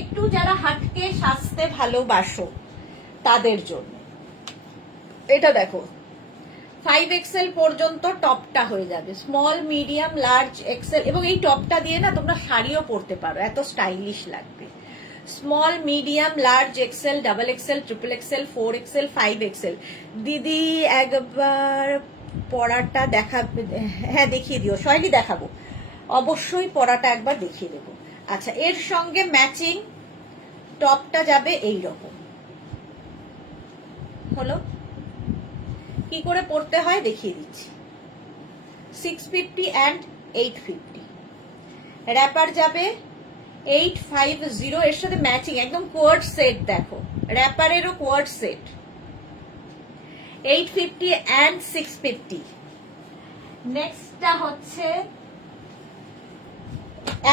একটু যারা হাটকে সাজতে ভালোবাসো তাদের জন্য। এটা দেখো 5 এক্সেল পর্যন্ত টপটা হয়ে যাবে, স্মল, মিডিয়াম, লার্জ, এক্সেল। এবং এই টপটা দিয়ে না তোমরা শাড়িও পরতে পারো, এত স্টাইলিশ লাগবে। Small, medium, large, XL, double XL, triple XL, 4 XL, 5 XL. দিদি একবার পরাটা দেখাবে? হ্যাঁ দেখিয়ে দিও, সয়লি দেখাবো, অবশ্যই পরাটা একবার দেখিয়ে দেবো। আচ্ছা, এর সঙ্গে ম্যাচিং টপটা যাবে এইরকম, হলো। কি করে পড়তে হয় দেখিয়ে দিচ্ছি। 650 and 850। র্যাপার যাবে 850, এর সাথে ম্যাচিং একদম কোয়ার্ড সেট, দেখো র্যাপারেরও কোয়ার্ড সেট। 850 and 650। নেক্সটটা হচ্ছে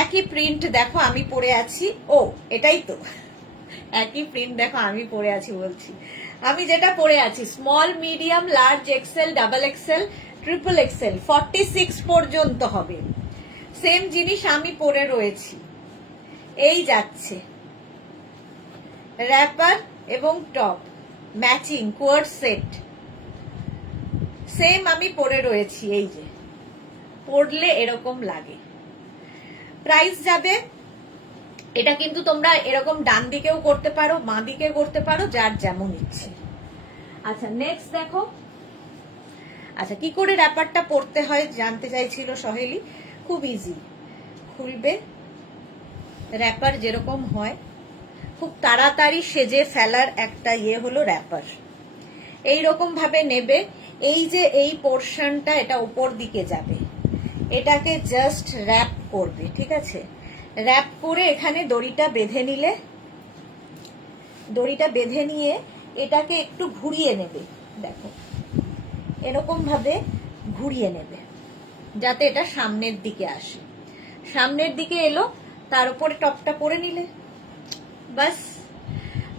একই প্রিন্ট, দেখো আমি পরে আছি, ও এটাই তো একই প্রিন্ট, দেখো আমি পরে আছি বলছি, আমি যেটা পরে আছি small, medium, large, XL, double XL, triple XL, 46 পর্যন্ত হবে। সেম জিনিস আমি পরে রয়েছি, এই যাচ্ছে র্যাপার এবং টপ ম্যাচিং কোয়ার্ড সেট, সেম আমি পরে রয়েছি। এই যে পরলে এরকম লাগে। প্রাইস যাবে, এটা কিন্তু তোমরা এরকম ডান দিকেও করতে পারো, বাঁ দিকে করতে পারো, যার যেমন ইচ্ছে। আচ্ছা, নেক্সট দেখো। আচ্ছা, কি করে র্যাপারটা পরতে হয় জানতে চাইছিল সহেলি। খুব ইজি, খুলবে, র্যাপার যেরকম হয়, খুব তাড়াতাড়ি সেজে ফেলার একটা ইয়ে হলো র্যাপার। এইরকম ভাবে নেবে, এই যে এই পোর্শনটা এটা উপর দিকে যাবে, এটাকে জাস্ট র্যাপ করবে, ঠিক আছে? র্যাপ করে এখানে দড়িটা বেঁধে নিয়ে এটাকে একটু ঘুরিয়ে নেবে। দেখো এরকম ভাবে ঘুরিয়ে নেবে যাতে এটা সামনের দিকে আসে। সামনের দিকে এলো, তার উপরে টপটা পরে নিলে বাস।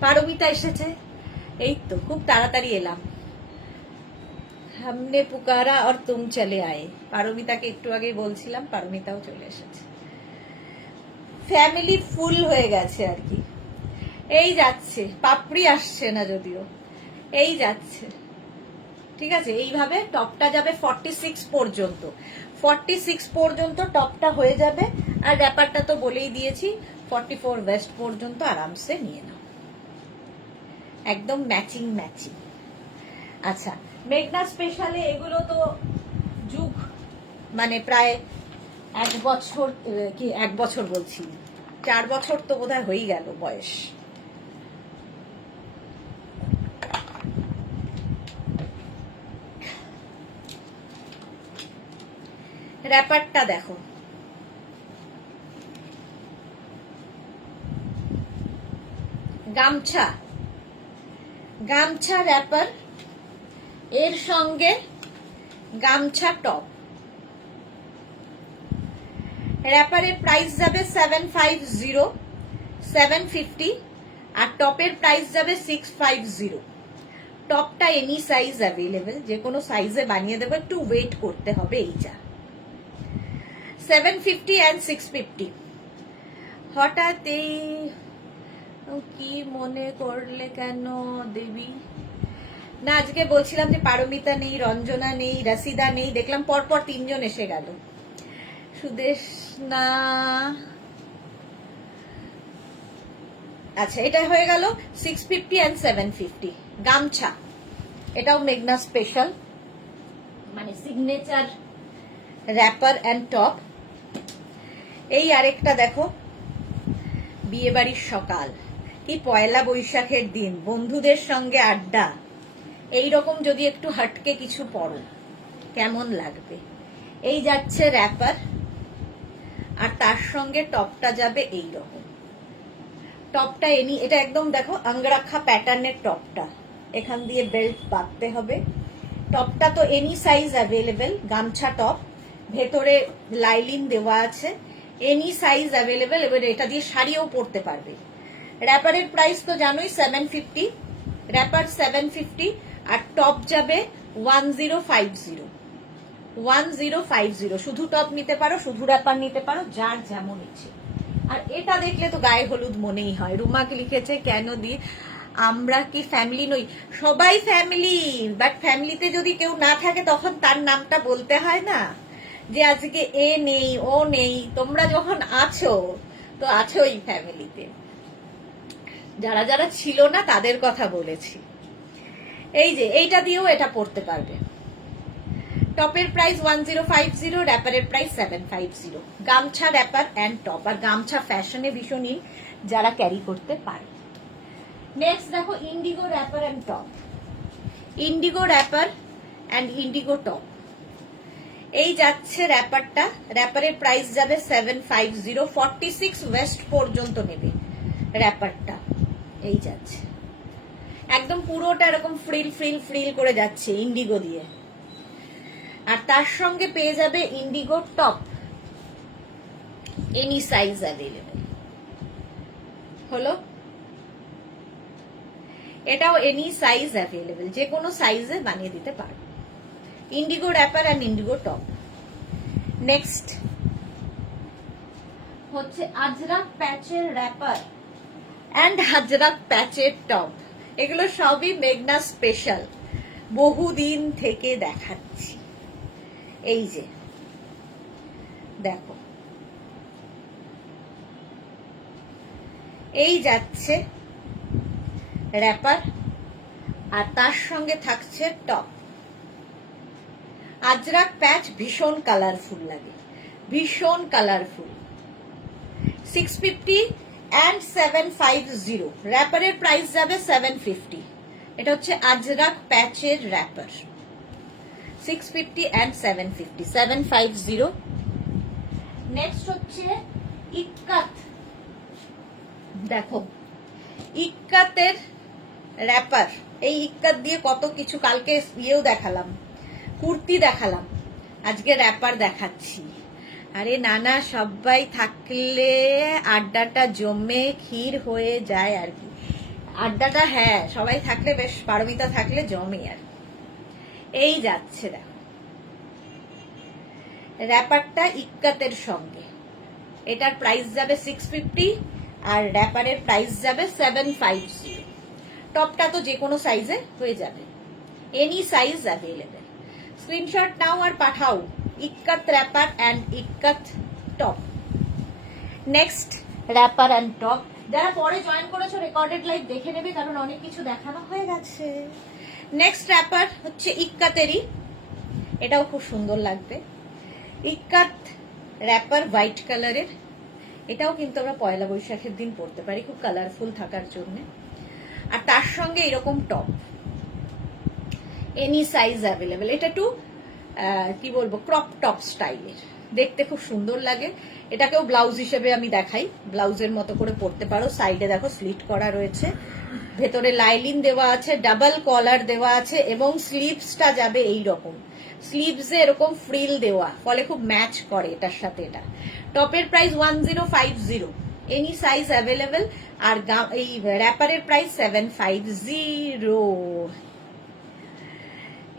পারমিতা এসেছে, এই তো খুব তাড়াতাড়ি এলাম। हमने पुकारा और तुम चले आए। পারমিতাকে একটু আগেই বলছিলাম, পারমিতাও চলে এসেছে। ফ্যামিলি ফুল হয়ে গেছে আর কি। এই যাচ্ছে, পাপড়ি আসছে না যদিও, এই যাচ্ছে, ঠিক আছে? এইভাবে টপটা যাবে 46 পর্যন্ত। 46 পর্যন্ত টপটা হয়ে যাবে। আর ব্যাপারটা তো বলেই দিয়েছি, 44 ওয়েস্ট পর্যন্ত আরামসে নিয়ে নাও, একদম ম্যাচিং ম্যাচিং। আচ্ছা, মেঘনা স্পেশালে এগুলো তো যুগ, মানে প্রায় 1 বছর, কি 1 বছর বলছি, 4 বছর তো বোধহয় হয়ে গেল বয়স। র্যাপারটা দেখো, গামছা, গামছা র্যাপার, এর সঙ্গে গামছা টপ। র্যাপারের প্রাইস যাবে 750, 750, আর টপের প্রাইস যাবে 650। টপটা এনি সাইজ অ্যাভেলেবেল, যে কোনো সাইজে বানিয়ে দেবো, একটু ওয়েট করতে হবে। এইটা 750 and 650। হঠাৎ এই কি মনে করলে কেন দেবী? না, আজকে বলছিলাম যে পারমিতা নেই, রঞ্জনা নেই, রাসিদা নেই, দেখলাম পরপর 3 জন এসে গেল। সুদেশনা, আচ্ছা এটা হয়ে গেল 650 and 750। গামছা, এটাও মেঘনা স্পেশাল, মানে সিগনেচার র্যাপার অ্যান্ড টপ। এই আরেকটা দেখো, বিয়ে বাড়ির সকাল, কি পয়লা বৈশাখের দিন, বন্ধুদের সঙ্গে আড্ডা, এইরকম যদি একটু হাটকে কিছু পরো কেমন লাগবে? এই যাচ্ছে র্যাপার, আর তার সঙ্গে টপটা যাবে এই রকম। টপটা এটা একদম দেখো আঙ্গরাখা প্যাটার্নের টপটা, এখান দিয়ে বেল্ট বাঁধতে হবে। টপটা তো এনি সাইজ অ্যাভেলেবেল, গামছা টপ, ভেতরে লাইলিন দেওয়া আছে, এনি সাইজ অ্যাভেলেবেল। এবার এটা দিয়ে শাড়িও পরতে পারবে। র্যাপারের প্রাইস তো জানোই 750, র্যাপার 750, আর টপ যাবে 1050, 1050। শুধু টপ নিতে পারো, শুধু র্যাপার নিতে পারো, যার যেমন ইচ্ছে। আর এটা দেখলে তো গায়ে হলুদ মনেই হয়। রুমাকে লিখেছে কেন দি আমরা কি ফ্যামিলি নই? সবাই ফ্যামিলি, বাট ফ্যামিলিতে যদি কেউ না থাকে তখন তার নামটা বলতে হয় না, যে আজকে এ নেই ও নেই। তোমরা যখন আছো তো আছোই ফ্যামিলিতে, যারা যারা ছিল না তাদের কথা বলেছি। এই যে এইটা দিয়েও এটা পড়তে পারবে। টপের প্রাইস 1050, র্যাপারের প্রাইস 750। গামছা র্যাপার অ্যান্ড টপ, আর গামছা ফ্যাশনে ভীষণ ইন, যারা ক্যারি করতে পারে। নেক্সট দেখো indigo wrapper and top, indigo wrapper and indigo top. এই যাচ্ছে র্যাপারটা, র্যাপারের প্রাইস যাবে 750, 46 ওয়েস্ট পর্যন্ত নেবে র্যাপারটা। এই যাচ্ছে একদম পুরোটা এরকম ফ্রিল ফ্রিল ফ্রিল করে যাচ্ছে ইন্ডিগো দিয়ে। আর তার সঙ্গে পেয়ে যাবে Indigo top, any size available. হলো, এটাও এনি সাইজ অ্যাভেলেবেল, যে কোনো সাইজে বানিয়ে দিতে পারো। Indigo wrapper and indigo top. Next হচ্ছে আজরাক প্যাচের র্যাপার অ্যান্ড আজরাক প্যাচের টপ। এগুলো সবই মেঘনা স্পেশাল, বহুদিন থেকে দেখাচ্ছি। এই যে দেখো, এই যাচ্ছে র্যাপার, আর তার সঙ্গে থাকছে টপ। আজরাক প্যাচ ভীষণ কালারফুল লাগে, ভীষণ কালারফুল। 650 and 750, র্যাপারের প্রাইস যাবে 750। এটা হচ্ছে আজরাক প্যাচের র্যাপার, 650 and 750, 750। নেক্সট হচ্ছে ইক্কাত। দেখো ইক্কাতের র্যাপার, এই ইক্কাত দিয়ে কত কিছু, কালকে ইয়েও দেখালাম, কুর্তি দেখালাম, আজকে র্যাপার দেখাচ্ছি। আরে নানা সবাই থাকলে আড্ডাটা জমে ক্ষীর হয়ে যায় আর কি। আড্ডাটা হ্যাঁ সবাই থাকলে বেশ, পারমিতা থাকলে জমে আর কি। এই যাচ্ছে দেখো র্যাপারটা ইক্কাতের সঙ্গে, এটার প্রাইস যাবে 650 আর র্যাপারের প্রাইস যাবে 750। টপটা তো যে কোনো সাইজে হয়ে যাবে, এনি সাইজ অ্যাভেলেবেল। স্ক্রিনশট নাও আর পাঠাও ikat wrapper and ikat top. Next wrapper and top, যারা পরে জয়েন করেছো রেকর্ডেড লাইভ দেখে নেবে, কারণ অনেক কিছু দেখানো হয়ে গেছে। নেক্সট র্যাপার হচ্ছে ইক্কাতেরই, এটাও খুব সুন্দর লাগবে। ইক্কাত র্যাপার হোয়াইট কালারের, এটাও কিন্তু আমরা পয়লা বৈশাখের দিন পরতে পারি, খুব কালারফুল থাকার জন্য। আর তার সঙ্গে এরকম টপ, এনি সাইজ অ্যাভেলেবেল। এটা একটু কি বলবো, ক্রপ টপ স্টাইলের, দেখতে খুব সুন্দর লাগে। এটাকেও ব্লাউজ হিসেবে আমি দেখাই, ব্লাউজের মতো করে পরতে পারো। সাইডে দেখো স্লিট করা রয়েছে, ভেতরে লাইলিন দেওয়া আছে, ডাবল কলার দেওয়া আছে এবং স্লিভসটা যাবে এই রকম, স্লিভসে এরকম ফ্রিল দেওয়া, ফলে খুব ম্যাচ করে এটার সাথে এটা। টপের প্রাইস 1050, এনি সাইজ অ্যাভেলেবেল। আর এই র্যাপারের প্রাইস 750,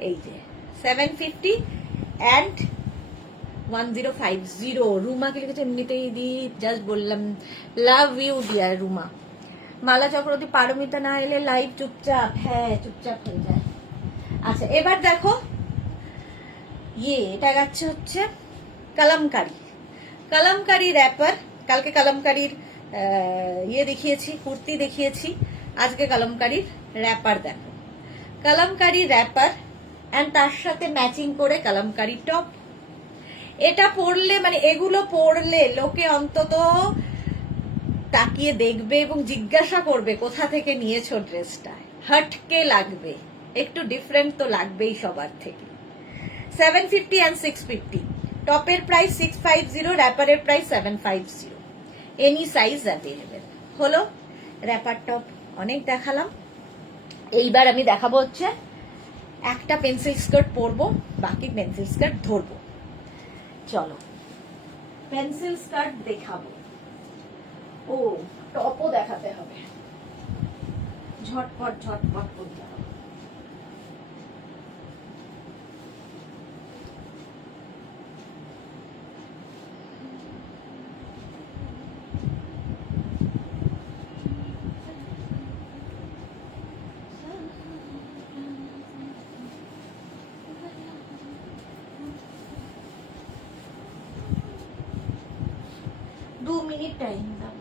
এই যে 750 অ্যান্ড 1050। রুমাকে লিখেছে এমনিতেই দি, জাস্ট বললাম লাভ ইউ ডিয়ার রুমা। মালা চক্রবর্তী, পারমিতা না এলে লাইভ চুপচাপ, হ্যাঁ চুপচাপ হয়ে যায়। আচ্ছা এবার দেখো এটা যাচ্ছে হচ্ছে কালামকারি, কালামকারি র্যাপার। কালকে কালামকারির দেখিয়েছি, কুর্তি দেখিয়েছি, আজকে কালামকারির র্যাপার দেখো। কালামকারি র্যাপার অ্যান্ড তার সাথে ম্যাচিং করে কালামকারি টপ। এটা পরলে মানে এগুলো পরলে লোকে অন্তত তাকিয়ে দেখবে এবং জিজ্ঞাসা করবে কোথা থেকে নিয়েছো ড্রেসটা, হটকে লাগবে, একটু ডিফারেন্ট তো লাগবেই সবার থেকে। 750 and 650, টপের প্রাইস 650, র্যাপারের প্রাইস 750, এনি সাইজ অ্যাভেলেবেল। হলো র্যাপার টপ অনেক দেখালাম, এইবার আমি দেখাবো হচ্ছে একটা পেন্সিল স্কার্ট পরবো, বাকি পেন্সিল স্কার্ট ধরবো। চলো পেন্সিল স্কার্ট দেখাবো, ও টপও দেখাতে হবে, ঝটপট ঝটপট করতে হবে। মিনিট টাইম দাও।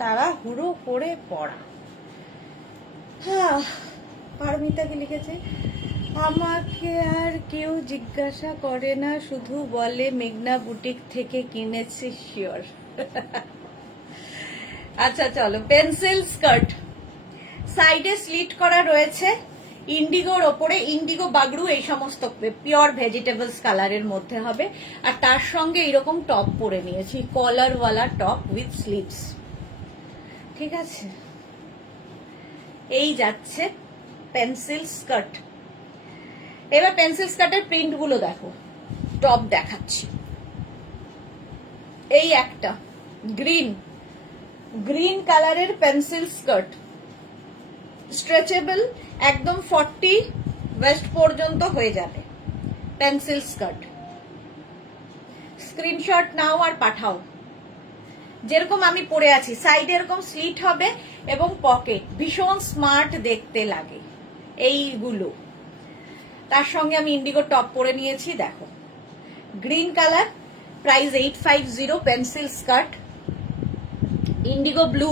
তাড়াহুড়ো করে পড়া। পারমিতাকে লিখেছে, আমাকে আর কেউ জিজ্ঞাসা করে না, শুধু বলে মেঘনা বুটিক থেকে কিনেছি শিওর। আচ্ছা চলো, পেন্সিল স্কার্ট, সাইডে স্লিট করা রয়েছে, ইন্ডিগোর ওপরে ইন্ডিগো বাগড়ু, এই সমস্ত পিওর ভেজিটেবলস কালারের মধ্যে হবে। আর তার সঙ্গে এরকম টপ পরে নিয়েছি, কলারওয়ালা টপ উইথ স্লিভস। ঠিক আছে, এই যাচ্ছে পেন্সিল স্কার্ট। এবার পেন্সিল স্কার্টের প্রিন্ট গুলো দেখো, টপ দেখাচ্ছি। এই একটা গ্রিন কালারের পেন্সিল স্কার্ট, স্ট্রেচেবল, একদম 40 ওয়েস্ট পর্যন্ত হয়ে যাবে, পেন্সিল স্কার্ট। স্ক্রিনশট নাও আর পাঠাও। যেরকম আমি পরে আছি, সাইডে এরকম স্লিট হবে এবং পকেট, ভীষণ স্মার্ট দেখতে লাগে এইগুলো। তার সঙ্গে আমি ইন্ডিগো টপ পরে নিয়েছি, দেখো green colour, price 850, pencil skirt. Indigo blue,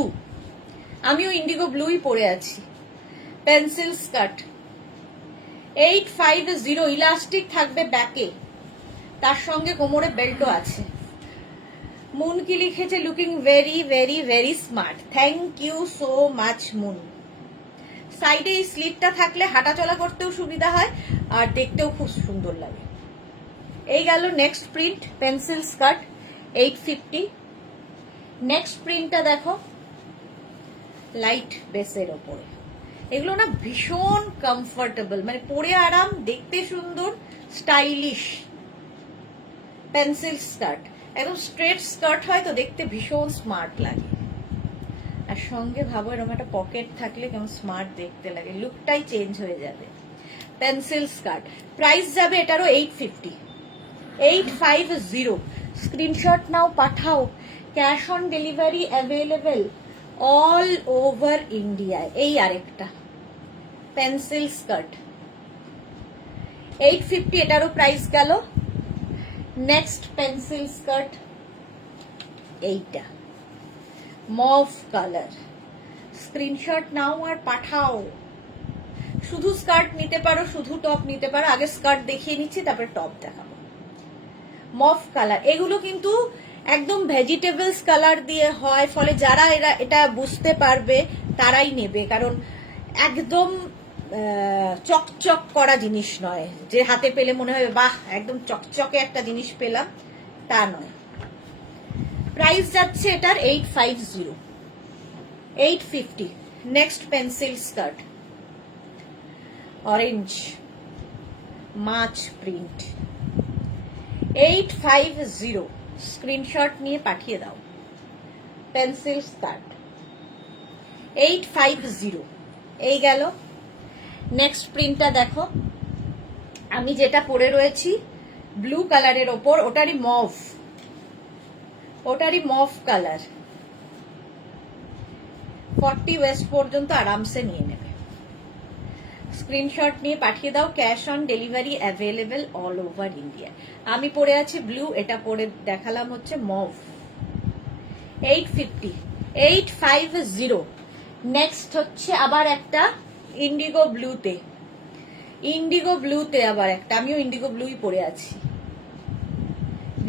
আমিও ইন্ডিগো ব্লুই পরে আছি, পেন্সিল স্কার্ট 850, ইলাস্টিক থাকবে ব্যাকে, তার সঙ্গে কোমরে বেল্টও আছে। মুন কি লিখেছে, looking very very very smart, thank you so much Moon. সাইডে এই স্লিটটা থাকলে হাঁটাচলা করতেও সুবিধা হয় আর দেখতেও খুব সুন্দর লাগে। এই গেল next print, pencil skirt 850। Next প্রিন্টটা দেখো, লাইট বেসের ওপরে, এগুলো না ভীষণ কমফোর্টেবল, মানে পরে আরাম, দেখতে সুন্দর, স্টাইলিশ। পেন্সিল স্কার্ট একদম স্ট্রেট স্কার্ট হয় তো দেখতে ভীষণ স্মার্ট লাগে। আর সঙ্গে ভাবো এরকম একটা পকেট থাকলে কেমন স্মার্ট দেখতে লাগে, লুকটাই চেঞ্জ হয়ে যাবে। পেন্সিল স্কার্ট, প্রাইস যাবে এটারও 850। স্ক্রিনশট নাও পাঠাও, cash on delivery available all over ইন্ডিয়ায়। এই আরেকটা পেন্সিল স্কার্ট 850, এটারও প্রাইস গেল। নেক্সট পেন্সিল স্কার্ট, এইটা মভ কালার, স্ক্রিনশট নাও আর পাঠাও। শুধু স্কার্ট নিতে পারো, শুধু টপ নিতে পারো, আগে স্কার্ট দেখিয়ে নিচ্ছি তারপরে টপ দেখাবো। মভ কালার, এগুলো কিন্তু একদম ভেজিটেবলস কালার দিয়ে হয়, ফলে যারা এটা বুঝতে পারবে তারাই নেবে, কারণ একদম চকচক করা জিনিস নয় যে হাতে পেলে মনে হয় বাহ একদম চকচকে একটা জিনিস পেলাম, তা নয়। প্রাইস যাচ্ছে এটার 850। নেক্সট পেন্সিল স্কার্ট, অরেঞ্জ মাছ প্রিন্ট 850, স্ক্রিনশট নিয়ে পাঠিয়ে দাও। পেন্সিল স্কার্ট 850, এই গেল। নেক্সট প্রিন্টটা দেখো, আমি যেটা পরে রয়েছি ব্লু কালারের ওপর, ওটারই মভ কালার, 40 ওয়েস্ট পর্যন্ত আরামসে নিয়ে নেবে। স্ক্রিনশট নিয়ে পাঠিয়ে দাও, cash on delivery available all over India. আমি পরে আছি ব্লু, এটা পরে দেখালাম হচ্ছে মভ। 850। নেক্সট হচ্ছে আবার একটা ইন্ডিগো ব্লুতে আবার একটা, আমিও ইন্ডিগো ব্লুই পরে আছি,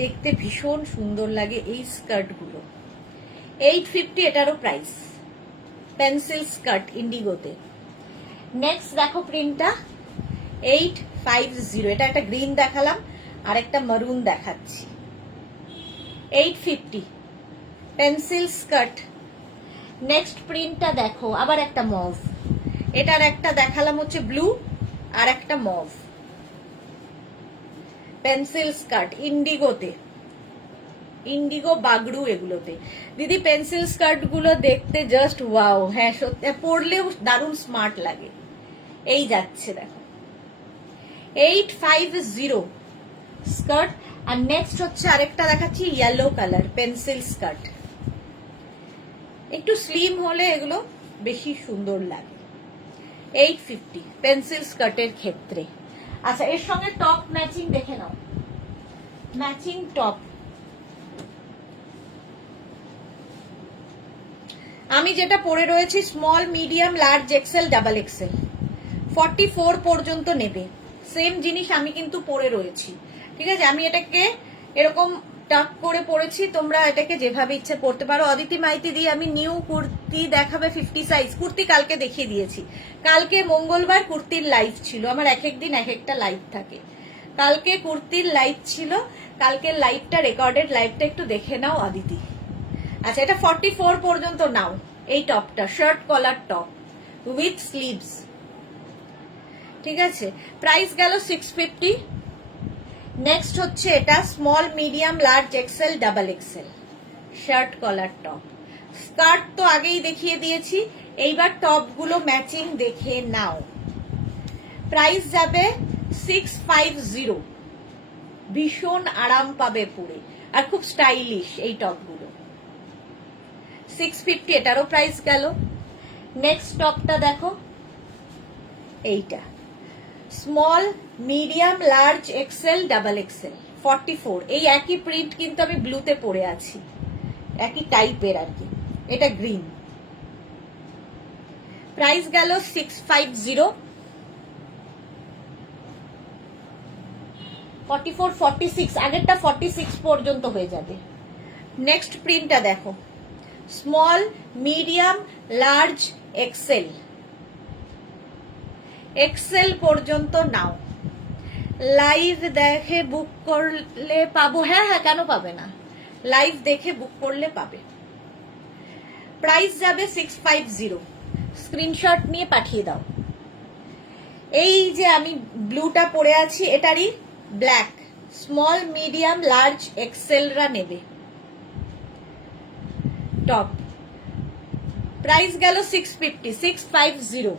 দেখতে ভীষণ সুন্দর লাগে এই স্কার্ট গুলো। 850, এটারও প্রাইস। পেন্সিল স্কার্ট ইন্ডিগোতে। নেক্সট দেখো প্রিন্টটা 850, এটা একটা গ্রিন দেখালাম আর একটা মারুন দেখাচ্ছি। 850 পেন্সিল স্কার্ট। নেক্সট প্রিন্টটা দেখো, আবার একটা মভ, এটার একটা দেখালাম হচ্ছে ব্লু আর একটা মভ। পেন্সিল স্কার্ট ইন্ডিগোতে, ইন্ডিগো বাগড়ু এগুলোতে। দিদি পেন্সিল স্কার্ট গুলো দেখতে জাস্ট ওয়াও, হ্যাঁ সত্যি পরলেও দারুণ স্মার্ট লাগে। এই যাচ্ছে দেখো 850 স্কার্ট। আর নেক্সট হচ্ছে আরেকটা দেখাচ্ছি ইয়েলো কালার পেন্সিল স্কার্ট, একটু স্লিম হলে এগুলো বেশি সুন্দর লাগে। 850 পেন্সিল স্কার্টের ক্ষেত্রে। আচ্ছা এর সঙ্গে টপ ম্যাচিং দেখে নাও, ম্যাচিং টপ। আমি যেটা পরে রয়েছি small medium large XL double XL 44 পর্যন্ত নেবে। সেম জিনিস আমি কিন্তু পরে রয়েছি, ঠিক আছে। আমি এটাকে এরকম টাক করে পরেছি, তোমরা এটাকে যেভাবে ইচ্ছে পরতে পারো। অদিতি মাইতি দিয়ে আমি নিউ কুর্তি দেখাবে 50 সাইজ, কুর্তি কালকে দেখিয়ে দিয়েছি। কালকে মঙ্গলবার কুর্তির লাইভ ছিল, আমার এক এক দিন এক একটা লাইভ থাকে। কালকে কুর্তির লাইভ ছিল, কালকের লাইভটা রেকর্ডেড লাইভটা একটু দেখে নাও অদিতি। আচ্ছা এটা 44 পর্যন্ত নাও। এই টপটা shirt collar top with sleeves, ঠিক আছে। প্রাইস গেল 650। নেক্সট হচ্ছে এটা small medium large XL double XL shirt collar top. Skirt তো আগেই দেখিয়ে দিয়েছি, এইবার টপ গুলো ম্যাচিং দেখে নাও। প্রাইস যাবে 650। ভীষণ আরাম পাবে পরে, আর খুব স্টাইলিশ এই টপগুলো। 650 এটারও প্রাইস গেল। নেক্সট টপটা দেখো, এইটা small, medium, large, XL, double XL, 44। এই একই প্রিন্ট কিন্তু আমি ব্লুতে পরে আছি, একই টাইপের আর কি। এটা গ্রিন, প্রাইস গেল 650। 44, 46, আগেরটা 46 পর্যন্ত হয়ে যাবে। নেক্সট প্রিন্টটা দেখো, small, medium, large, XL, XL পর্যন্ত নাও। লাইভ দেখে বুক করলে পাবো? হ্যাঁ হ্যাঁ, কেন পাবে না, লাইভ দেখে বুক করলে পাবে। প্রাইস যাবে 650। স্ক্রিনশট নিয়ে পাঠিয়ে দাও। এই যে আমি ব্লুটা পরে আছি, এটারই ব্ল্যাক, স্মল, মিডিয়াম, লার্জ, এক্সেলরা নেবে টপ। প্রাইস গেল 650, 650।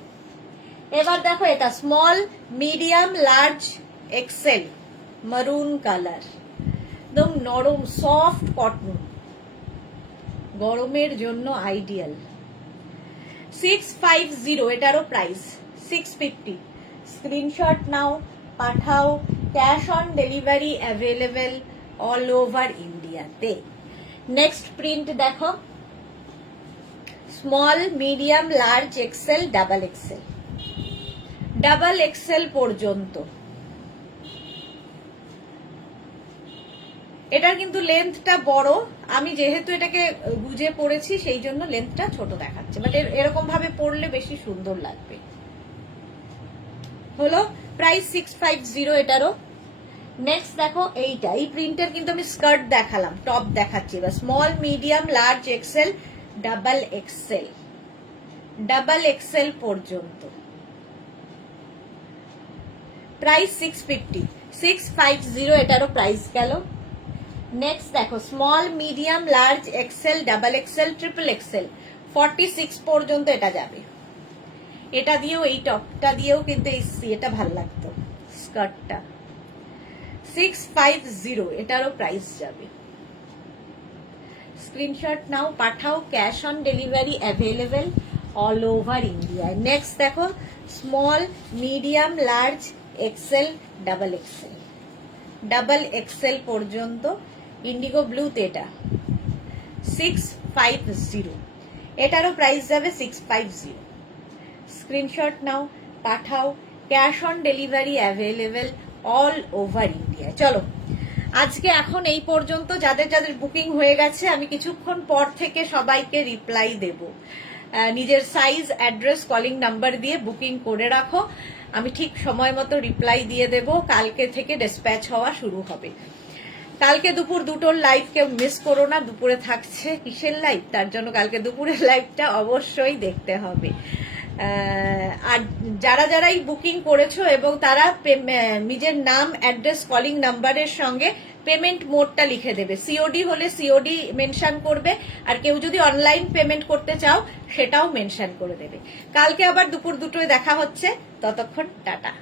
এবার দেখো এটা small, medium, large, XL, maroon colour, একদম নরম সফট কটন, গরমের জন্য আইডিয়াল। 650 এটারও প্রাইস 650। স্ক্রিনশট নাও, পাঠাও। Cash on delivery available all over ইন্ডিয়াতে। নেক্সট প্রিন্ট দেখো, small, medium, large, XL, double XL, double XL পর্যন্ত। এটার কিন্তু লেন্থটা বড়, আমি যেহেতু এটাকে গুজে পরেছি সেই জন্য লেন্থটা ছোট দেখাচ্ছে, বাট এরকম ভাবে পরলে বেশি সুন্দর লাগবে। হলো প্রাইস 650 এটারও। নেক্সট দেখো এইটা, এই প্রিন্টের কিন্তু আমি স্কার্ট দেখালাম, টপ দেখাচ্ছি এবার। Small, medium, large, XL, double XL, double XL পর্যন্ত। প্রাইস 650, 650 এটারও প্রাইস গেল। নেক্সট দেখো, small, medium, large, XL, double XL, triple XL, 46 পর্যন্ত এটা যাবে। এটা দিয়েও, এই টপটা দিয়েও কিন্তু এটা ভালো লাগতো, স্কার্টটা। 650 এটারও প্রাইস যাবে। স্ক্রিনশট নাও, পাঠাও। Cash on delivery available all over India. Next দেখো, small, medium, large, XL, double XL, double XL পর্যন্ত। ইন্ডিগো ব্লুতে এটা 650, এটারও প্রাইস যাবে 650। স্ক্রিনশট নাও, পাঠাও। Cash on delivery available all over India. চলো আজকে এখন এই পর্যন্ত। যাদের যাদের বুকিং হয়ে গেছে আমি কিছুক্ষণ পর থেকে সবাইকে রিপ্লাই দেব। নিজের সাইজ, অ্যাড্রেস, কলিং নাম্বার দিয়ে বুকিং করে রাখো, আমি ঠিক সময় মতো রিপ্লাই দিয়ে দেব। কালকে থেকে ডিসপ্যাচ হওয়া শুরু হবে। কালকে দুপুর 2টোর লাইভ কেউ মিস করো না। দুপুরে থাকছে কিসের লাইভ, তার জন্য কালকে দুপুরের লাইভটা অবশ্যই দেখতে হবে। আর যারা যারাই বুকিং করেছো এবং তারা নিজের নাম, অ্যাড্রেস, কলিং নাম্বারের সঙ্গে পেমেন্ট মোডটা লিখে দেবে। সিওডি হলে সিওডি মেনশন করবে, আর কেউ যদি অনলাইন পেমেন্ট করতে চাও সেটাও মেনশন করে দেবে। কালকে আবার দুপুর 2টোয় দেখা হচ্ছে, ততক্ষণ টাটা।